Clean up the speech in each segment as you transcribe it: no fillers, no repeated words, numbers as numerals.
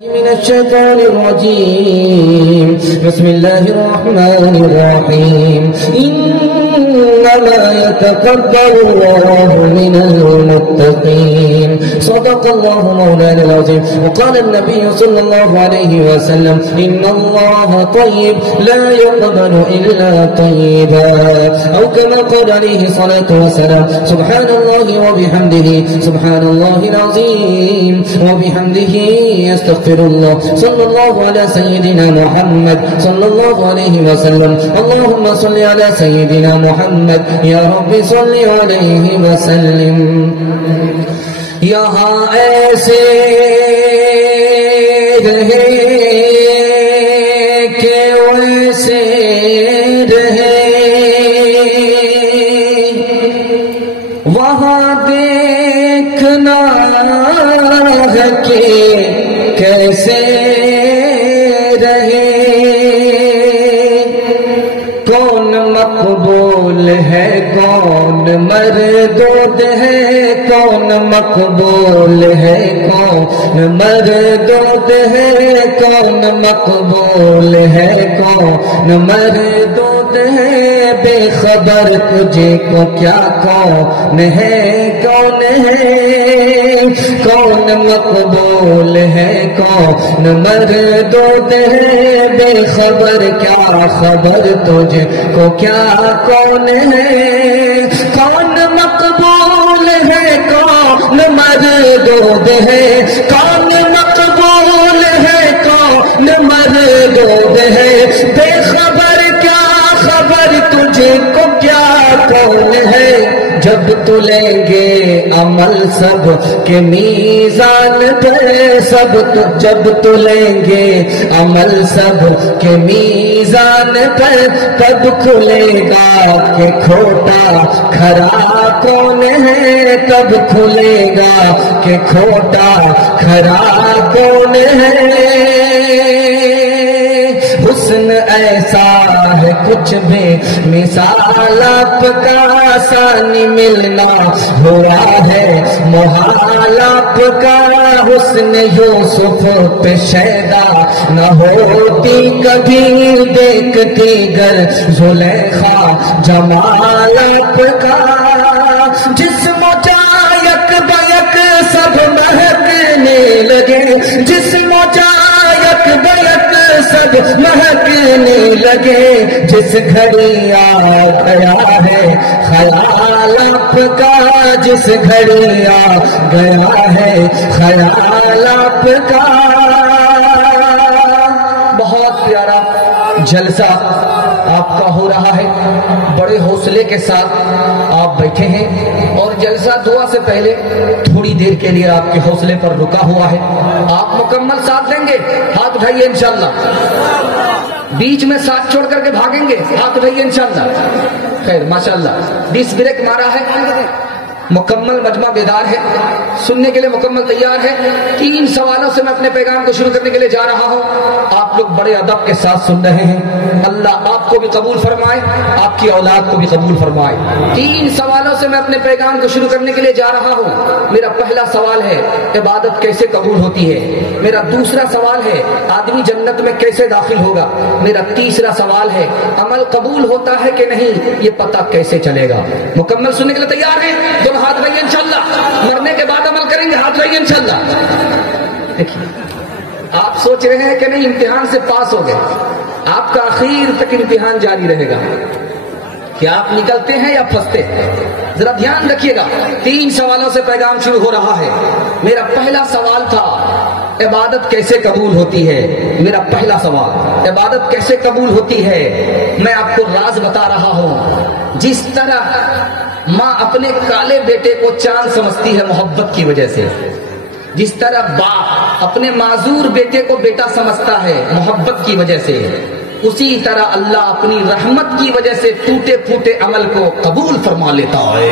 من الشيطان الرجيم. بسم الله الرحمن الرحيم. إنما يتقبل الله من المتقين. صدق الله مولانا العظيم. وقال النبي صلى الله عليه وسلم إن الله طيب لا يقبل إلا طيبا، أو كما قال عليه الصلاة والسلام. سبحان الله وبحمده سبحان الله العظيم وبحمده يستغفر الله. صلى الله على سيدنا محمد صلى الله عليه وسلم. اللهم صل على سيدنا محمد يا رب صل عليه وسلم. یہاں ایسے رہے کہ ویسے رہے، وہاں دیکھنا ہے کہ کیسے رہے، کون مقبول ہے کون مردود ہے، کون مقبول ہے کون مردود ہے، کون مقبول ہے کون مردود ہے، بے خبر تجھے کو کیا کون ہے کون ہے، کون مقبول ہے کون مردود ہے، بے خبر کیا خبر تجھے کو کیا کون ہے، کون مقبول ہے کون مردود ہے، کون مقبول ہے کون مردود ہے، بے خبر کیا خبر تجھے کو کیا کون ہے، جب تلیں گے عمل سب کے میزان پر، جب تلیں گے عمل سب کے میزان پر، تب کھلے گا کہ کھوٹا کھرا کون ہے، تب کھلے گا کہ کھوٹا کھرا کون ہے، حسن ایسا ہے کچھ بھی مثال آپ کا آسانی ملنا ہوا ہے محال آپ کا، حسن یوسف پہ شیدا نہ ہوتی کبھی، دیکھتی گر زلیخا جمال آپ کا، جسم و جا یک بیک سب مہکنے لگے، جسم و جا یک بیک سب مہکنے لگے، جس گھڑی آ گیا ہے خیال آپ کا، جس گھڑی آ گیا ہے خیال آپ کا، بہت پیارا جلسہ آپ کا ہو رہا ہے، بڑے حوصلے کے ساتھ آپ بیٹھے ہیں، اور جلسہ دعا سے پہلے تھوڑی دیر کے لیے آپ کے حوصلے پر رکا ہوا ہے، آپ مکمل ساتھ دیں گے، ہاتھ اٹھائیے انشاءاللہ، بیچ میں ساتھ چھوڑ کر کے بھاگیں گے، ہاتھ اٹھائیے انشاءاللہ، خیر ماشاءاللہ، 20 بریک مارا ہے، مکمل مجمع بیدار ہے، سننے کے لیے مکمل تیار ہے، 3 سوالوں سے میں اپنے پیغام کو شروع کرنے کے لیے جا رہا ہوں، آپ لوگ بڑے ادب کے ساتھ سن رہے ہیں، اللہ آپ کو بھی قبول فرمائے، آپ کی اولاد کو بھی قبول فرمائے، 3 سوالوں سے میں اپنے پیغام کو شروع کرنے کے لیے جا رہا ہوں، میرا پہلا سوال ہے عبادت کیسے قبول ہوتی ہے، میرا دوسرا سوال ہے آدمی جنت میں کیسے داخل ہوگا، میرا تیسرا سوال ہے عمل قبول ہوتا ہے کہ نہیں یہ پتہ کیسے چلے گا، مکمل سننے کے لیے تیار ہیں؟ دونوں ہاتھ رہیے انشاءاللہ، مرنے کے بعد عمل کریں گے، ہاتھ رہیے انشاءاللہ۔ دیکھیے آپ سوچ رہے ہیں کہ نہیں امتحان سے پاس ہو گئے، آپ کا آخر تک امتحان جاری رہے گا، کیا آپ نکلتے ہیں یا پھنستے ہیں، ذرا دھیان رکھیے گا، 3 سوالوں سے پیغام شروع ہو رہا ہے، میرا پہلا سوال تھا عبادت کیسے قبول ہوتی ہے، میرا پہلا سوال عبادت کیسے قبول ہوتی ہے، میں آپ کو راز بتا رہا ہوں، جس طرح ماں اپنے کالے بیٹے کو چاند سمجھتی ہے محبت کی وجہ سے، جس طرح باپ اپنے معذور بیٹے کو بیٹا سمجھتا ہے محبت کی وجہ سے، اسی طرح اللہ اپنی رحمت کی وجہ سے ٹوٹے پھوٹے عمل کو قبول فرما لیتا ہے۔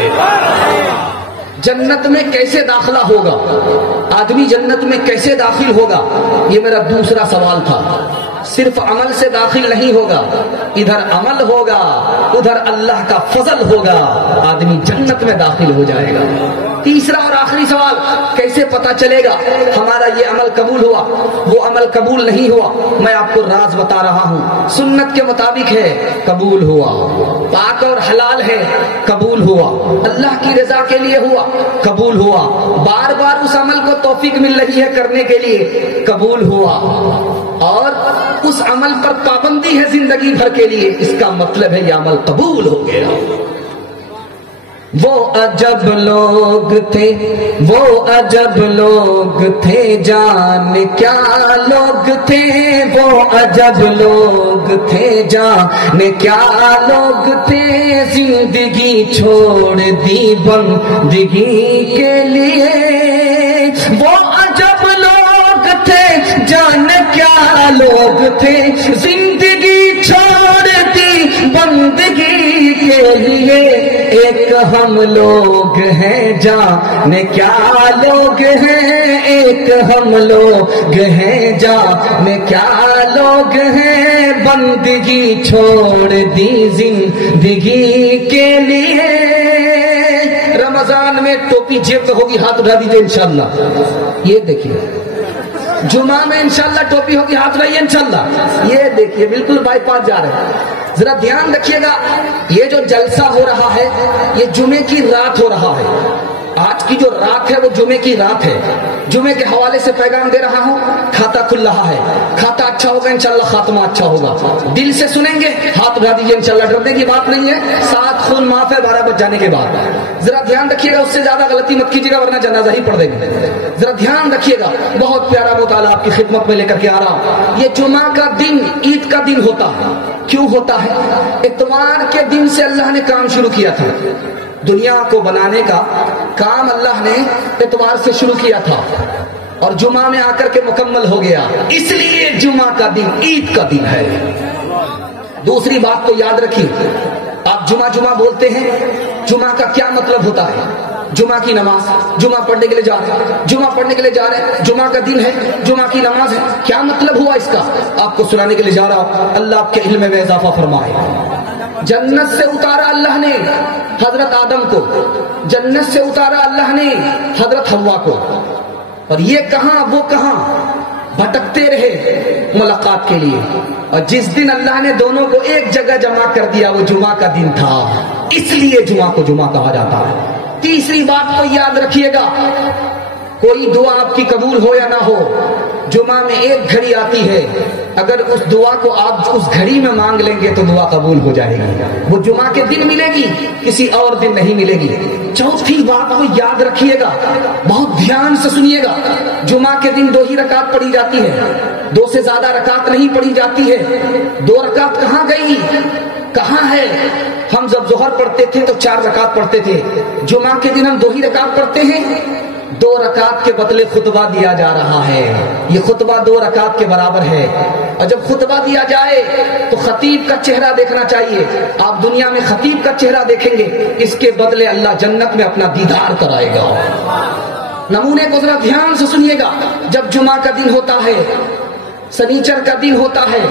جنت میں کیسے داخلہ ہوگا، آدمی جنت میں کیسے داخل ہوگا، یہ میرا دوسرا سوال تھا۔ صرف عمل سے داخل نہیں ہوگا، ادھر عمل ہوگا ادھر اللہ کا فضل ہوگا، آدمی جنت میں داخل ہو جائے گا۔ تیسرا اور آخری سوال، کیسے پتا چلے گا ہمارا یہ عمل قبول ہوا؟ وہ عمل قبول نہیں ہوا، میں آپ کو راز بتا رہا ہوں، سنت کے مطابق ہے قبول ہوا، پاک اور حلال ہے قبول ہوا، اللہ کی رضا کے لیے ہوا قبول ہوا، بار بار اس عمل کو توفیق مل رہی ہے کرنے کے لیے قبول ہوا، اور اس عمل پر پابندی ہے زندگی بھر کے لیے، اس کا مطلب ہے یہ عمل قبول ہو گیا۔ وہ عجب لوگ تھے، وہ عجب لوگ تھے، جان کیا لوگ تھے، وہ عجب لوگ تھے، جان کیا لوگ تھے، زندگی چھوڑ دی بندگی کے لیے، وہ عجب لوگ تھے، جان کیا لوگ تھے، زندگی چھوڑ دی بندگی کے لیے، ایک ہم لوگ ہیں جانے کیا لوگ ہیں، ایک ہم لوگ ہیں جانے کیا لوگ ہیں، بندگی چھوڑ دی زندگی کے لیے۔ رمضان میں ٹوپی جیب میں ہوگی، ہاتھ اٹھا دیجیے انشاءاللہ، یہ دیکھیے، جمعہ میں انشاءاللہ ٹوپی ہوگی، ہاتھ اٹھائیے انشاءاللہ، یہ دیکھیے بالکل بائی پاس جا رہے ہیں۔ ذرا دھیان رکھیے گا، یہ جو جلسہ ہو رہا ہے یہ جمعے کی رات ہو رہا ہے، آج کی جو رات ہے وہ جمعے کی رات ہے، جمعے کے حوالے سے پیغام دے رہا ہوں، کھاتا کھل رہا ہے، کھاتا اچھا ہوگا انشاءاللہ، خاتمہ اچھا ہوگا، دل سے سنیں گے، ہاتھ اٹھا دیجیے انشاءاللہ، ڈرنے کی بات نہیں ہے، 7 خون معاف ہے 12 بج جانے کے بعد، ذرا دھیان رکھیے گا، اس سے زیادہ غلطی مت کیجیے گا ورنہ جنازہ ہی پڑھ دیں گے، ذرا دھیان رکھیے گا، بہت پیارا مطالعہ آپ کی خدمت میں لے کر کے آ رہا ہوں۔ یہ جمعہ کا دن عید کا دن ہوتا ہے، کیوں ہوتا ہے؟ اتوار کے دن سے اللہ نے کام شروع کیا تھا، دنیا کو بنانے کا کام اللہ نے اتوار سے شروع کیا تھا اور جمعہ میں آ کر کے مکمل ہو گیا، اس لیے جمعہ کا دن عید کا دن ہے۔ دوسری بات کو یاد رکھیے، آپ جمعہ بولتے ہیں، جمعہ کا کیا مطلب ہوتا ہے؟ جمعہ کی نماز، جمعہ پڑھنے کے لیے جا رہے ہیں، جمعہ پڑھنے کے لیے جا رہے ہیں، جمعہ کا دن ہے، جمعہ کی نماز ہے، کیا مطلب ہوا اس کا؟ آپ کو سنانے کے لیے جا رہا ہوں، اللہ آپ کے علم میں اضافہ فرمائے۔ جنت سے اتارا اللہ نے حضرت آدم کو، جنت سے اتارا اللہ نے حضرت حوا کو، اور یہ کہاں وہ کہاں بھٹکتے رہے ملاقات کے لیے، اور جس دن اللہ نے دونوں کو ایک جگہ جمع کر دیا وہ جمعہ کا دن تھا، اس لیے جمعہ کو جمعہ کہا جاتا ہے۔ تیسری بات کو یاد رکھیے گا، کوئی دعا آپ کی قبول ہو یا نہ ہو، جمعہ میں ایک گھڑی آتی ہے، اگر اس دعا کو آپ اس گھڑی میں مانگ لیں گے تو دعا قبول ہو جائے گی، وہ جمعہ کے دن ملے گی، کسی اور دن نہیں ملے گی۔ چوتھی بات کو یاد رکھیے گا، بہت دھیان سے سنیے گا، جمعہ کے دن 2 ہی رکعت پڑھی جاتی ہے، 2 سے زیادہ رکعت نہیں پڑھی جاتی ہے۔ 2 رکعت کہاں گئی، کہاں ہے؟ ہم جب ظہر پڑھتے تھے تو 4 رکعت پڑھتے تھے، جمعہ کے دن ہم 2 ہی رکعت پڑھتے ہیں، 2 رکعت کے بدلے خطبہ دیا جا رہا ہے، یہ خطبہ 2 رکعت کے برابر ہے، اور جب خطبہ دیا جائے تو خطیب کا چہرہ دیکھنا چاہیے، آپ دنیا میں خطیب کا چہرہ دیکھیں گے، اس کے بدلے اللہ جنت میں اپنا دیدار کرائے گا۔ نمونے کو ذرا دھیان سے سنیے گا، جب جمعہ کا دن ہوتا ہے، سنیچر کا دن ہوتا ہے،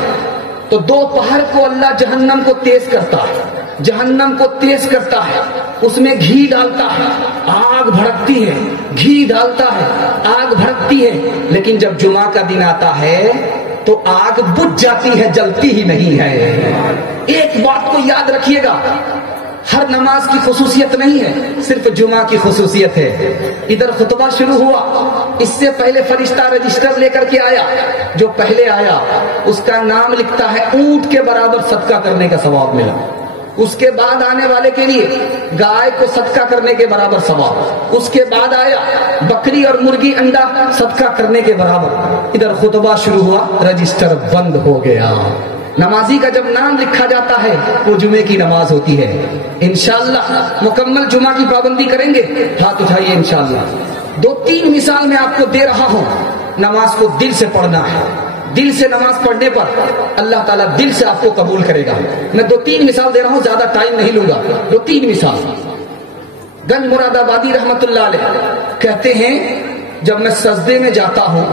تو 2 پہر کو اللہ جہنم کو تیز کرتا ہے، جہنم کو تیز کرتا ہے، اس میں گھی ڈالتا ہے، آگ بھڑکتی ہے، گھی ڈالتا ہے، آگ بھڑکتی ہے، لیکن جب جمعہ کا دن آتا ہے تو آگ بجھ جاتی ہے، جلتی ہی نہیں ہے۔ ایک بات کو یاد رکھیے گا، ہر نماز کی خصوصیت نہیں ہے، صرف جمعہ کی خصوصیت ہے۔ ادھر خطبہ شروع ہوا، اس سے پہلے فرشتہ رجسٹر لے کر کے آیا، جو پہلے آیا اس کا نام لکھتا ہے، اونٹ کے برابر صدقہ کرنے کا ثواب ملا، اس کے بعد آنے والے کے لیے گائے کو صدقہ کرنے کے برابر ثواب، اس کے بعد آیا بکری اور مرغی انڈا صدقہ کرنے کے برابر۔ ادھر خطبہ شروع ہوا، رجسٹر بند ہو گیا۔ نمازی کا جب نام لکھا جاتا ہے وہ جمعے کی نماز ہوتی ہے۔ انشاءاللہ مکمل جمعہ کی پابندی کریں گے، ہاتھ اٹھائیے انشاءاللہ۔ 2-3 مثال میں آپ کو دے رہا ہوں، نماز کو دل سے پڑھنا ہے، دل سے نماز پڑھنے پر اللہ تعالیٰ دل سے آپ کو قبول کرے گا۔ میں 2-3 مثال دے رہا ہوں، زیادہ ٹائم نہیں لوں گا۔ 2-3 مثال۔ گنج مراد آبادی رحمت اللہ علیہ کہتے ہیں، جب میں سجدے میں جاتا ہوں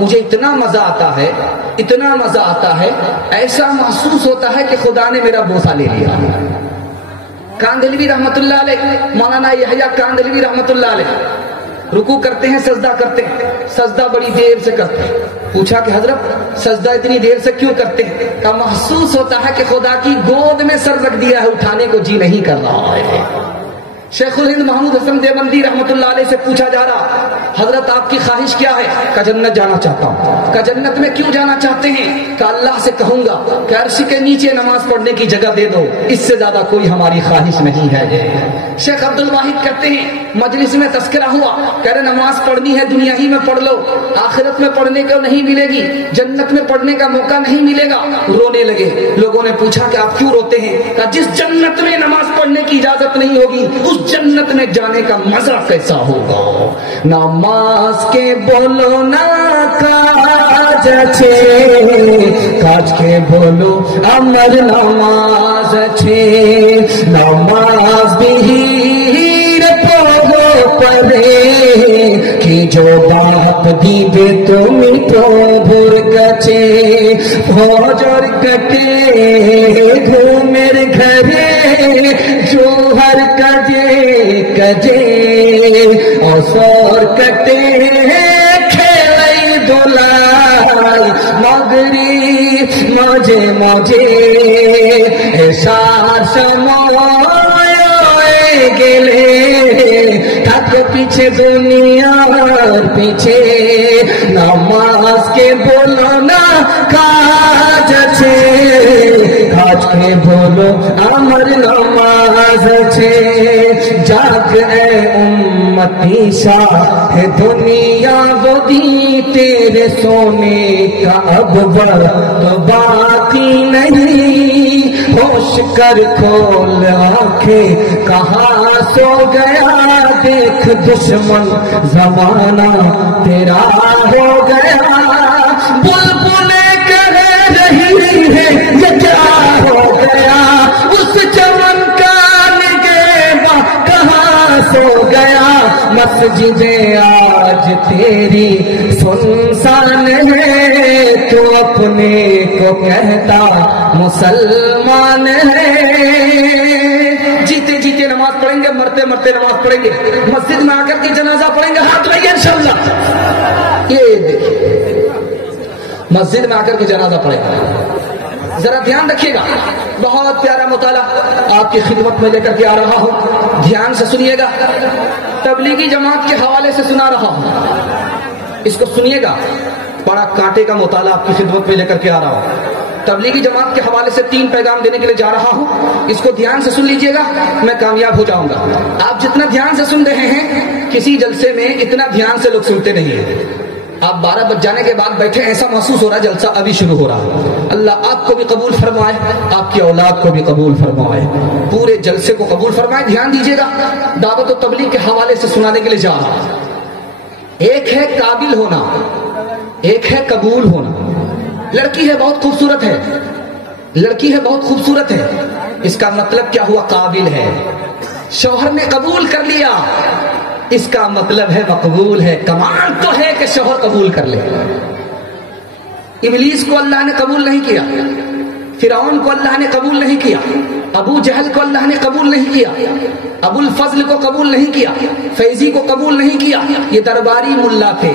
مجھے اتنا مزہ آتا ہے، اتنا مزہ آتا ہے، ایسا محسوس ہوتا ہے کہ خدا نے میرا بوسہ لے لیا۔ کاندھلوی رحمت اللہ علیہ، مولانا یحییٰ کاندھلوی رحمت اللہ علیہ، رکوع کرتے ہیں، سجدہ کرتے ہیں، سجدہ بڑی دیر سے کرتے ہیں، پوچھا کہ حضرت سجدہ اتنی دیر سے کیوں کرتے ہیں؟ کہا محسوس ہوتا ہے کہ خدا کی گود میں سر رکھ دیا ہے، اٹھانے کو جی نہیں کر رہا ہے۔ شیخ الہند محمود حسن دیوبندی رحمۃ اللہ علیہ سے پوچھا جا رہا حضرت آپ کی خواہش کیا ہے؟ کہ جنت جانا چاہتا ہوں۔ کہ جنت میں کیوں جانا چاہتے ہیں؟ کہ اللہ سے کہوں گا کہ عرش کے نیچے نماز پڑھنے کی جگہ دے دو، اس سے زیادہ کوئی ہماری خواہش نہیں ہے۔ شیخ عبد الواحد کہتے ہیں مجلس میں تذکرہ ہوا، کہہ رہے نماز پڑھنی ہے دنیا ہی میں پڑھ لو، آخرت میں پڑھنے کو نہیں ملے گی، جنت میں پڑھنے کا موقع نہیں ملے گا۔ رونے لگے۔ لوگوں نے پوچھا کہ آپ کیوں روتے ہیں؟ کہ جس جنت میں نماز پڑھنے کی اجازت نہیں ہوگی اس جنت میں جانے کا مزہ کیسا ہوگا۔ نماز کے بولو نا کاج اچھے، کاج کے بولو امر نماز اچھے، نماز بھی پڑھے کہ جو باپ دیبے تمہیں تو بھر گچے، فوجر کٹے گھومر گھرے جو ہر کجے کجے، اور سور کٹے کھیلئی دلائی مگری موجے موجے، اشار شموئے گلے تھک پیچھے دنیا اور پیچھے، نماز کے بولو نا کاج اچھے، کاج کے بولو امر نماز اچھے۔ جاگ اے امتی شاہ دنیا وہ دی تیرے سونے کا اب وقت باقی نہیں، ہوش کر کھول آنکھیں کہاں سو گیا، دیکھ دشمن زمانہ تیرا ہو گیا، بلبلیں کہہ رہی ہے یہ کیا ہو گیا، اس چمن کا نگہباں کہاں سو گیا، مسجدیں آج تیری سنسان ہے، تو اپنے کو کہتا مسلمان ہے۔ جیتے جیتے نماز پڑھیں گے، مرتے مرتے نماز پڑھیں گے، مسجد میں آ کر کے جنازہ پڑھیں گے، ہاتھ لائیے انشاءاللہ۔ یہ دیکھیے مسجد میں آ کر کے جنازہ پڑھیں گے، ذرا دھیان رکھیے گا، بہت پیارا مطالعہ آپ کی خدمت میں لے کر کے آ رہا ہوں، دھیان سے سنیے گا، تبلیغی جماعت کے حوالے سے سنا رہا ہوں، اس کو سنیے گا، بڑا کانٹے کا مطالعہ آپ کی خدمت میں لے کر کے آ رہا ہوں۔ تبلیغی جماعت کے حوالے سے 3 پیغام دینے کے لیے جا رہا ہوں، اس کو دھیان سے سن لیجئے گا، میں کامیاب ہو جاؤں گا۔ آپ جتنا دھیان سے سن رہے ہیں کسی جلسے میں اتنا دھیان سے لوگ سنتے نہیں ہیں۔ آپ 12 بج جانے کے بعد بیٹھے، ایسا محسوس ہو رہا ہے جلسہ ابھی شروع ہو رہا ہے۔ اللہ آپ کو بھی قبول فرمائے، آپ کی اولاد کو بھی قبول فرمائے، پورے جلسے کو قبول فرمائے۔ دھیان دیجئے گا، دعوت و تبلیغ کے حوالے سے سنانے کے لیے جا رہا ہوں۔ ایک ہے قابل ہونا، ایک ہے قبول ہونا۔ لڑکی ہے بہت خوبصورت ہے، لڑکی ہے بہت خوبصورت ہے، اس کا مطلب کیا ہوا؟ قابل ہے، شوہر نے قبول کر لیا، اس کا مطلب ہے مقبول ہے۔ کمال تو ہے کہ شوہر قبول کر لے۔ ابلیس کو اللہ نے قبول نہیں کیا، فرعون کو اللہ نے قبول نہیں کیا، ابو جہل کو اللہ نے قبول نہیں کیا، ابو الفضل کو قبول نہیں کیا، فیضی کو قبول نہیں کیا، یہ درباری ملا تھے۔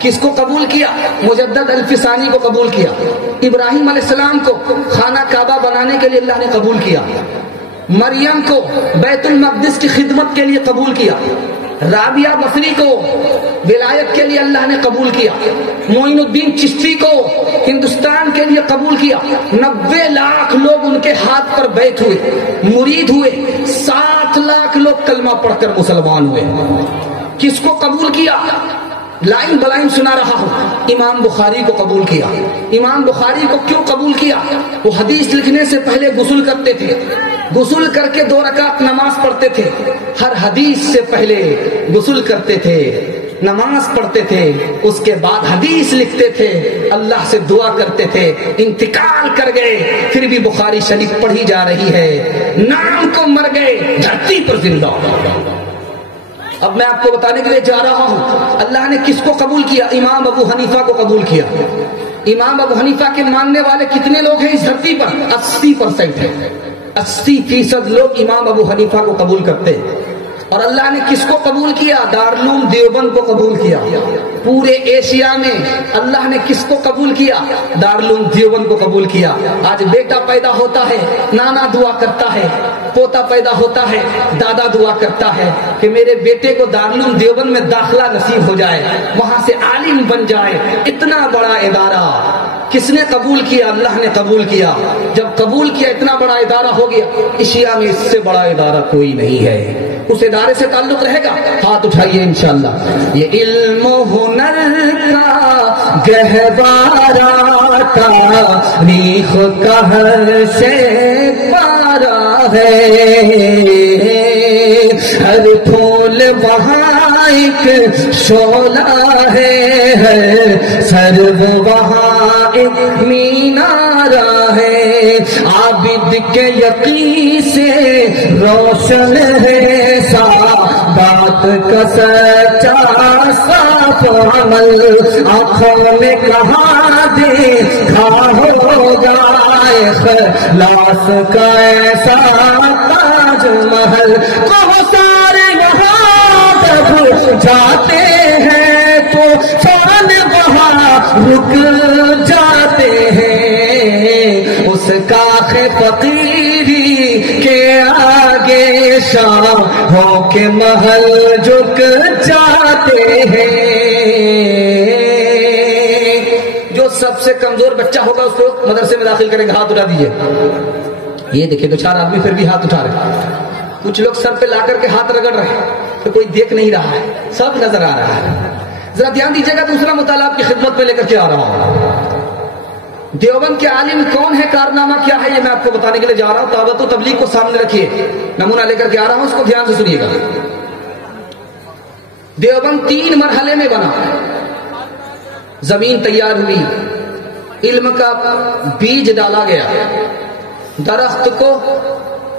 کس کو قبول کیا؟ مجدد الفسانی کو قبول کیا۔ ابراہیم علیہ السلام کو خانہ کعبہ بنانے کے لیے اللہ نے قبول کیا، مریم کو بیت المقدس کی خدمت کے لیے قبول کیا، رابعہ بصری کو ولایت کے لیے اللہ نے قبول کیا، معین الدین چشتی کو ہندوستان کے لیے قبول کیا۔ 90 لاکھ لوگ ان کے ہاتھ پر بیعت ہوئے، مرید ہوئے، 7 لاکھ لوگ کلمہ پڑھ کر مسلمان ہوئے۔ کس کو قبول کیا؟ لائن بلائن سنا رہا ہوں۔ امام بخاری کو قبول کیا۔ امام بخاری کو کیوں قبول کیا؟ وہ حدیث لکھنے سے پہلے غسل کرتے تھے، غسل کر کے 2 رکعت نماز پڑھتے تھے، ہر حدیث سے پہلے غسل کرتے تھے، نماز پڑھتے تھے، اس کے بعد حدیث لکھتے تھے، اللہ سے دعا کرتے تھے۔ انتقال کر گئے، پھر بھی بخاری شریف پڑھی جا رہی ہے، نام کو مر گئے، دھرتی پر زندہ۔ اب میں آپ کو بتانے کے لیے جا رہا ہوں اللہ نے کس کو قبول کیا؟ امام ابو حنیفہ کو قبول کیا۔ امام ابو حنیفہ کے ماننے والے کتنے لوگ ہیں اس دھرتی پر؟ 80% ہے، 80% لوگ امام ابو حنیفہ کو قبول کرتے ہیں۔ اور اللہ نے کس کو قبول کیا؟ دارالعلوم دیوبند کو قبول کیا. پورے ایشیا میں اللہ نے کس کو قبول کیا؟ دارالعلوم دیوبند کو قبول کیا. آج بیٹا پیدا ہوتا ہے نانا دعا کرتا ہے, پوتا پیدا ہوتا ہے دادا دعا کرتا ہے کہ میرے بیٹے کو دارالعلوم دیوبند میں داخلہ نصیب ہو جائے, وہاں سے عالم بن جائے. اتنا بڑا ادارہ کس نے قبول کیا؟ اللہ نے قبول کیا. جب قبول کیا اتنا بڑا ادارہ ہو گیا, ایشیا میں اس سے بڑا ادارہ کوئی نہیں ہے. اس ادارے سے تعلق رہے گا, ہاتھ اٹھائیے انشاءاللہ. یہ علم و ہنر کا گہوارہ تاریخ کا ہر شے پارا ہے, ہر پھول وہاں ایک شعلہ ہے, ہر سرو وہاں ایک مینارہ ہے. عابد کے یقین سے روشن ہے بات کا سچا صاف عمل, آنکھوں میں کہاں دیکھا ہوگا اخلاص کا ایسا تاج محل. تو سارے یہاں جب جاتے ہیں تو فوراً وہاں رک جاتے ہیں. اس کاخ فقیری کے آگے شام ہو کے محل جھک جاتے ہیں. جو سب سے کمزور بچہ ہوگا اس کو مدرسے میں داخل کریں گے, ہاتھ اٹھا دیجیے. یہ دیکھیں دو چار آدمی پھر بھی ہاتھ اٹھا رہے. کچھ لوگ سر پہ لا کر کے ہاتھ رگڑ رہے ہیں تو کوئی دیکھ نہیں رہا ہے, سب نظر آ رہا ہے. ذرا دھیان دیجیے گا, دوسرا مطالعہ آپ کی خدمت میں لے کر کے آ رہا ہوں. دیوبند کے عالم کون ہے, کارنامہ کیا ہے, یہ میں آپ کو بتانے کے لیے جا رہا ہوں. دعوت و تبلیغ کو سامنے رکھیے, نمونہ لے کر کے آ رہا ہوں, اس کو دھیان سے سنیے گا. دیوبند 3 مرحلے میں بنا. زمین تیار ہوئی, علم کا بیج ڈالا گیا, درخت کو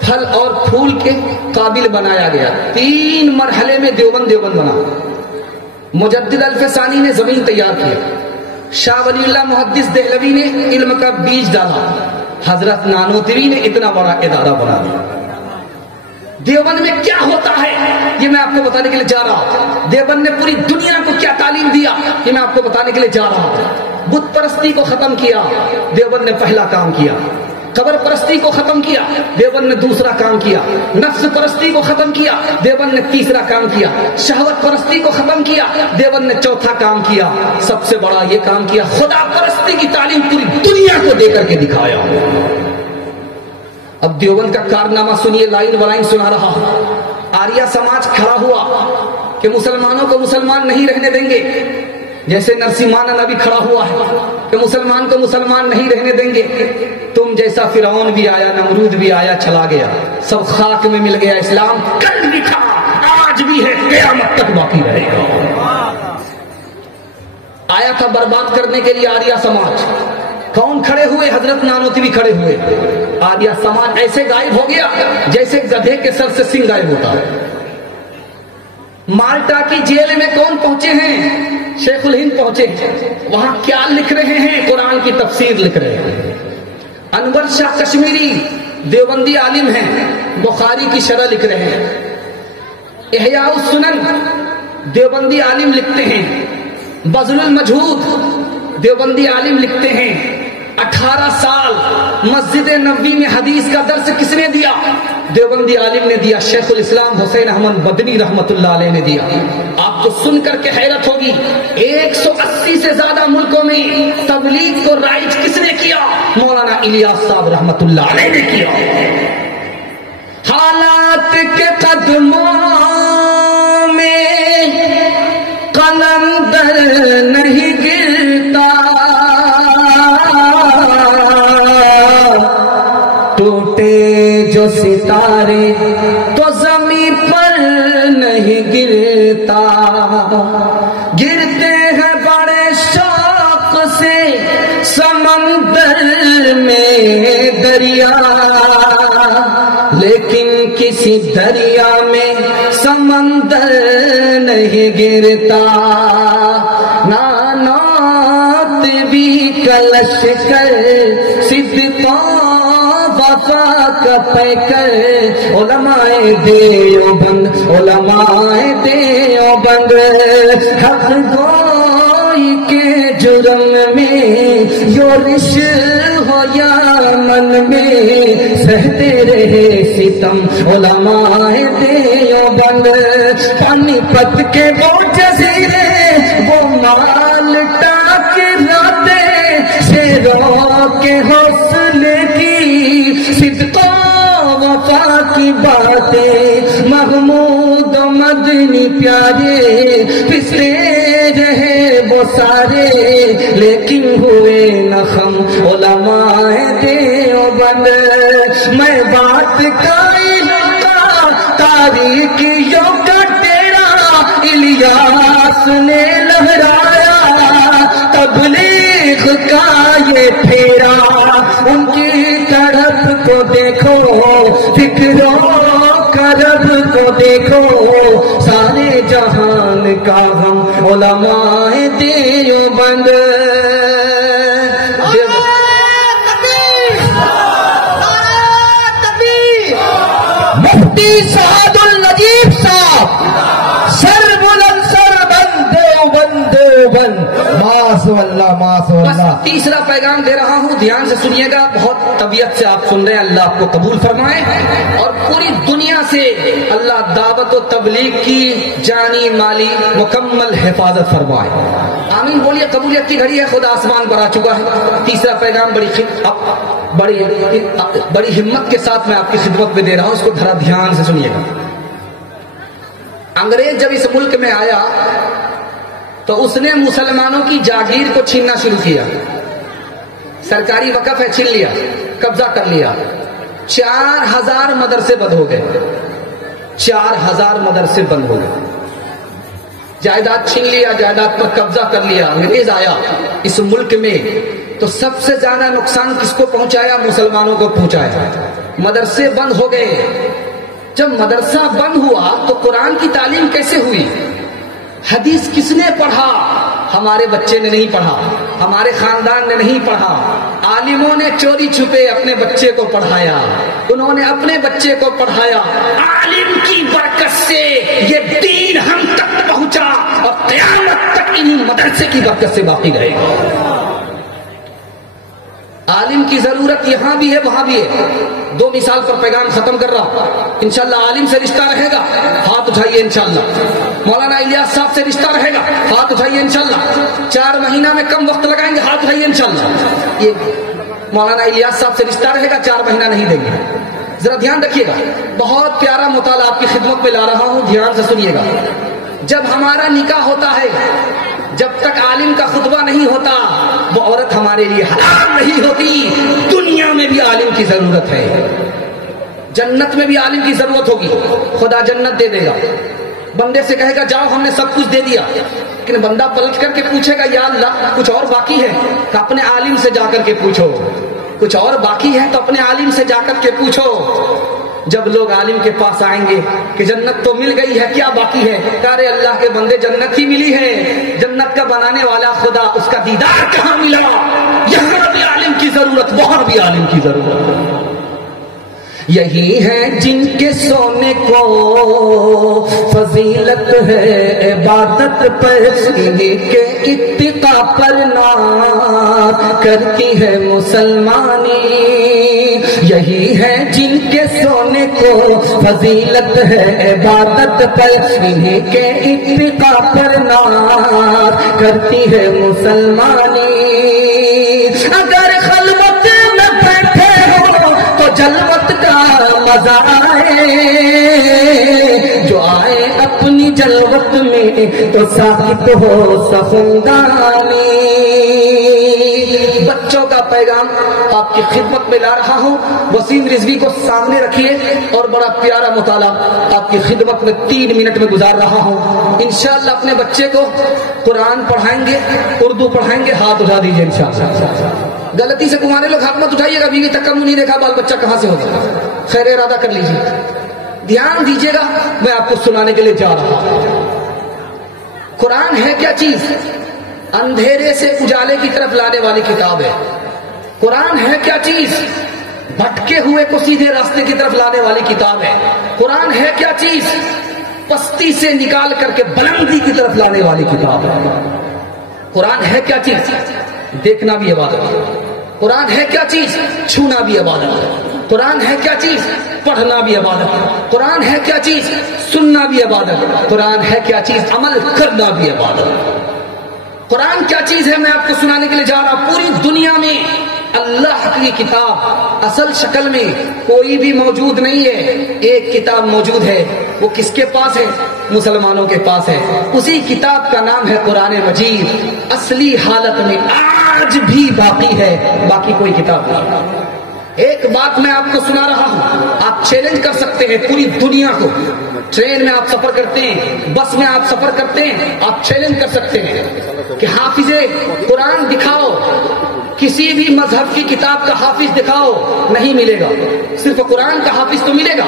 پھل اور پھول کے قابل بنایا گیا. 3 مرحلے میں دیوبند بنا. مجدد الفسانی نے زمین تیار کی, شاہ ولی اللہ محدث دہلوی نے علم کا بیج ڈالا, حضرت نانوتوی نے اتنا بڑا ادارہ بنا دیا. دیوبند میں کیا ہوتا ہے یہ میں آپ کو بتانے کے لیے جا رہا ہوں. دیوبند نے پوری دنیا کو کیا تعلیم دیا یہ میں آپ کو بتانے کے لیے جا رہا ہوں. بت پرستی کو ختم کیا, دیوبند نے پہلا کام کیا. قبر پرستی کو ختم کیا, دیوبند نے دوسرا کام کیا. نفس پرستی کو ختم کیا, دیوبند نے تیسرا کام کیا. شہوت پرستی کو ختم کیا, دیوبند نے چوتھا کام کیا. سب سے بڑا یہ کام کیا, خدا پرستی کی تعلیم پوری دنیا کو دے کر کے دکھایا. اب دیوبند کا کارنامہ سنیے, لائن ولائن سنا رہا ہوں. آریہ سماج کھڑا ہوا کہ مسلمانوں کو مسلمان نہیں رہنے دیں گے, جیسے نرسمہانند ابھی کھڑا ہوا ہے کہ مسلمان کو مسلمان نہیں رہنے دیں گے. تم جیسا فرعون بھی آیا, نمرود بھی آیا, چلا گیا, سب خاک میں مل گیا. اسلام کل بھی تھا, آج بھی ہے, قیامت تک باقی رہے گا. آیا تھا برباد کرنے کے لیے آریہ سماج. کون کھڑے ہوئے؟ حضرت نانوتوی کھڑے ہوئے. آریہ سماج ایسے غائب ہو گیا جیسے گدھے کے سر سے سنگ غائب ہوتا ہے. مالٹا کی جیل میں کون پہنچے ہیں؟ شیخ الہند پہنچے. وہاں کیا لکھ رہے ہیں؟ قرآن کی تفسیر لکھ رہے ہیں. انور شاہ کشمیری دیوبندی عالم ہیں, بخاری کی شرح لکھ رہے ہیں. احیاء السنن دیوبندی عالم لکھتے ہیں. بذل المجہود دیوبندی عالم لکھتے ہیں. 18 سال مسجد نبوی میں حدیث کا درس کس نے دیا؟ دیوبندی عالم نے دیا, شیخ الاسلام حسین احمد بدنی رحمت اللہ علیہ نے دیا. آپ کو سن کر کے حیرت ہوگی, 180 سے زیادہ ملکوں میں تبلیغ کو رائج کس نے کیا؟ مولانا الیاس صاحب رحمت اللہ علیہ نے کیا. حالات کے قدموں میں قلندر نہیں گرتا, ٹوٹے جو ستارے تو زمین پر نہیں گرتا, گرتے ہیں بڑے شوق سے سمندر میں دریا, لیکن کسی دریا میں سمندر نہیں گرتا. نانوتوی کلش کر صدقوں وفا کا پیکر علماء دیوبند، علماء دیوبند، حق گوئی کے جرم میں یورش ہو یا من میں سہتے رہے ستم علماء دیوبند، پانی پت کے وہ جزیرے وہ مالٹا کے راتے شیروں کے حوصلے کی صدق و وفا کی باتیں محمود و مدنی پیارے پسرے رہے وہ سارے لیکن ہوئے نخم علماء دیوبند۔ میں بات تاریخیوں کا تیرا الیاس نے لہرایا، تبلیغ کا یہ پھیرا ان کی طرف کو دیکھو، فکر و کرب کو دیکھو، سارے جہان کا ہم علماء دیوبند۔ مفتی سعد النجیب صاحب سر بلند سر بند دیوبند دیوبند، ماشاء اللہ ماشاء اللہ۔ تیسرا پیغام دے رہا ہوں، دھیان سے سنیے گا، بہت طبیعت سے آپ سن رہے ہیں، اللہ آپ کو قبول فرمائے اور پوری دنیا سے اللہ دعوت و تبلیغ کی جانی مالی مکمل حفاظت فرمائے، آمین بولیے۔ قبولیت کی گھڑی ہے، خدا آسمان پر آ چکا ہے۔ تیسرا پیغام بڑی ہمت کے ساتھ میں آپ کی خدمت میں دے رہا ہوں، اس کو ذرا دھیان سے سنیے گا۔ انگریز جب اس ملک میں آیا تو اس نے مسلمانوں کی جاگیر کو چھیننا شروع کیا، سرکاری وقف ہے چھین لیا، قبضہ کر لیا، 4000 مدرسے بند ہو گئے، 4000 مدرسے بند ہو گئے، جائیداد چھین لیا، جائیداد پر قبضہ کر لیا۔ انگریز آیا اس ملک میں تو سب سے زیادہ نقصان کس کو پہنچایا؟ مسلمانوں کو پہنچایا، مدرسے بند ہو گئے۔ جب مدرسہ بند ہوا تو قرآن کی تعلیم کیسے ہوئی؟ حدیث کس نے پڑھا؟ ہمارے بچے نے نہیں پڑھا، ہمارے خاندان نے نہیں پڑھا، عالموں نے چوری چھپے اپنے بچے کو پڑھایا، انہوں نے اپنے بچے کو پڑھایا، عالم کی برکت سے یہ دین ہم تک پہنچا اور قیامت تک انہی مدرسے کی برکت سے باقی رہے گا۔ عالم کی ضرورت یہاں بھی ہے وہاں بھی ہے۔ 2 مثال پر پیغام ختم کر رہا ہوں، انشاءاللہ عالم سے رشتہ رہے گا، ہاتھ اٹھائیے انشاءاللہ۔ مولانا الیاس صاحب سے رشتہ رہے گا، ہاتھ اٹھائیے انشاءاللہ۔ 4 مہینہ میں کم وقت لگائیں گے، ہاتھ اٹھائیے انشاءاللہ۔ یہ مولانا الیاس صاحب سے رشتہ رہے گا، 4 مہینہ نہیں دیں گے۔ ذرا دھیان رکھیے گا، بہت پیارا مطالعہ آپ کی خدمت میں لا رہا ہوں، دھیان سے سنیے گا۔ جب ہمارا نکاح ہوتا ہے، جب تک عالم کا خطبہ نہیں ہوتا وہ عورت ہمارے لیے حلال نہیں ہوتی۔ دنیا میں بھی عالم کی ضرورت ہے، جنت میں بھی عالم کی ضرورت ہوگی، خدا جنت دے دے گا۔ بندے سے کہے گا جاؤ ہم نے سب کچھ دے دیا، لیکن بندہ پلٹ کر کے پوچھے گا یا اللہ کچھ اور باقی ہے؟ کہ اپنے عالم سے جا کر کے پوچھو، کچھ اور باقی ہے تو اپنے عالم سے جا کر کے پوچھو۔ جب لوگ عالم کے پاس آئیں گے کہ جنت تو مل گئی ہے، کیا باقی ہے؟ ارے اللہ کے بندے جنت ہی ملی ہے، جنت کا بنانے والا خدا، اس کا دیدار کہاں ملا؟ یہاں بھی عالم کی ضرورت، وہاں بھی عالم کی ضرورت۔ یہی ہے جن کے سونے کو فضیلت ہے عبادت پر، انہیں کے اتقاء پر ناز کرتی ہے مسلمانی۔ یہی ہے جن کے سونے کو فضیلت ہے عبادت پر، انہیں کے اتقاء پر ناز کرتی ہے مسلمانی۔ اگر خلوت میں بیٹھے ہو تو جلوت کا مزہ آئے، جو آئے اپنی جلوت میں تو ساکت ہو سخندانی۔ بچوں کا پیغام آپ کی خدمت میں لا رہا ہوں، وسیم رضوی کو سامنے رکھیے اور بڑا پیارا مطالعہ آپ کی خدمت میں 3 منٹ میں گزار رہا ہوں۔ انشاءاللہ اپنے بچے کو قرآن پڑھائیں گے، اردو پڑھائیں گے، ہاتھ اٹھا دیجیے انشاءاللہ۔ غلطی سے تمہارے لوگ ہاتھ مت اٹھائیے گا، بیوی تک کا منہ نہیں دیکھا، بال بچہ کہاں سے ہوگا؟ خیر ارادہ کر لیجیے، دھیان دیجیے گا، میں آپ کو سنانے کے لیے جا رہا ہوں۔ قرآن ہے کیا چیز؟ اندھیرے سے اجالے کی طرف لانے والی کتاب ہے۔ قرآن ہے کیا چیز؟ بھٹکے ہوئے کو سیدھے راستے کی طرف لانے والی کتاب ہے۔ قرآن ہے کیا چیز؟ پستی سے نکال کر کے بلندی کی طرف لانے والی کتاب ہے۔ قرآن ہے کیا چیز؟ دیکھنا بھی عبادت ہے۔ قرآن ہے کیا چیز؟ چھونا بھی عبادت ہے۔ قرآن ہے کیا چیز؟ پڑھنا بھی عبادت ہے۔ قرآن ہے کیا چیز؟ سننا بھی عبادت ہے۔ قرآن ہے کیا چیز؟ عمل کرنا بھی عبادت ہے۔ قرآن کیا چیز ہے میں آپ کو سنانے کے لیے جا رہا ہوں۔ پوری دنیا میں اللہ کی کتاب اصل شکل میں کوئی بھی موجود نہیں ہے۔ ایک کتاب موجود ہے، وہ کس کے پاس ہے؟ مسلمانوں کے پاس ہے۔ اسی کتاب کا نام ہے قرآن مجید۔ اصلی حالت میں آج بھی باقی ہے، باقی کوئی کتاب نہیں۔ ایک بات میں آپ کو سنا رہا ہوں، آپ چیلنج کر سکتے ہیں پوری دنیا کو۔ ٹرین میں آپ سفر کرتے ہیں، بس میں آپ سفر کرتے ہیں، آپ چیلنج کر سکتے ہیں کہ حافظ قرآن دکھاؤ، کسی بھی مذہب کی کتاب کا حافظ دکھاؤ، نہیں ملے گا۔ صرف قرآن کا حافظ تو ملے گا،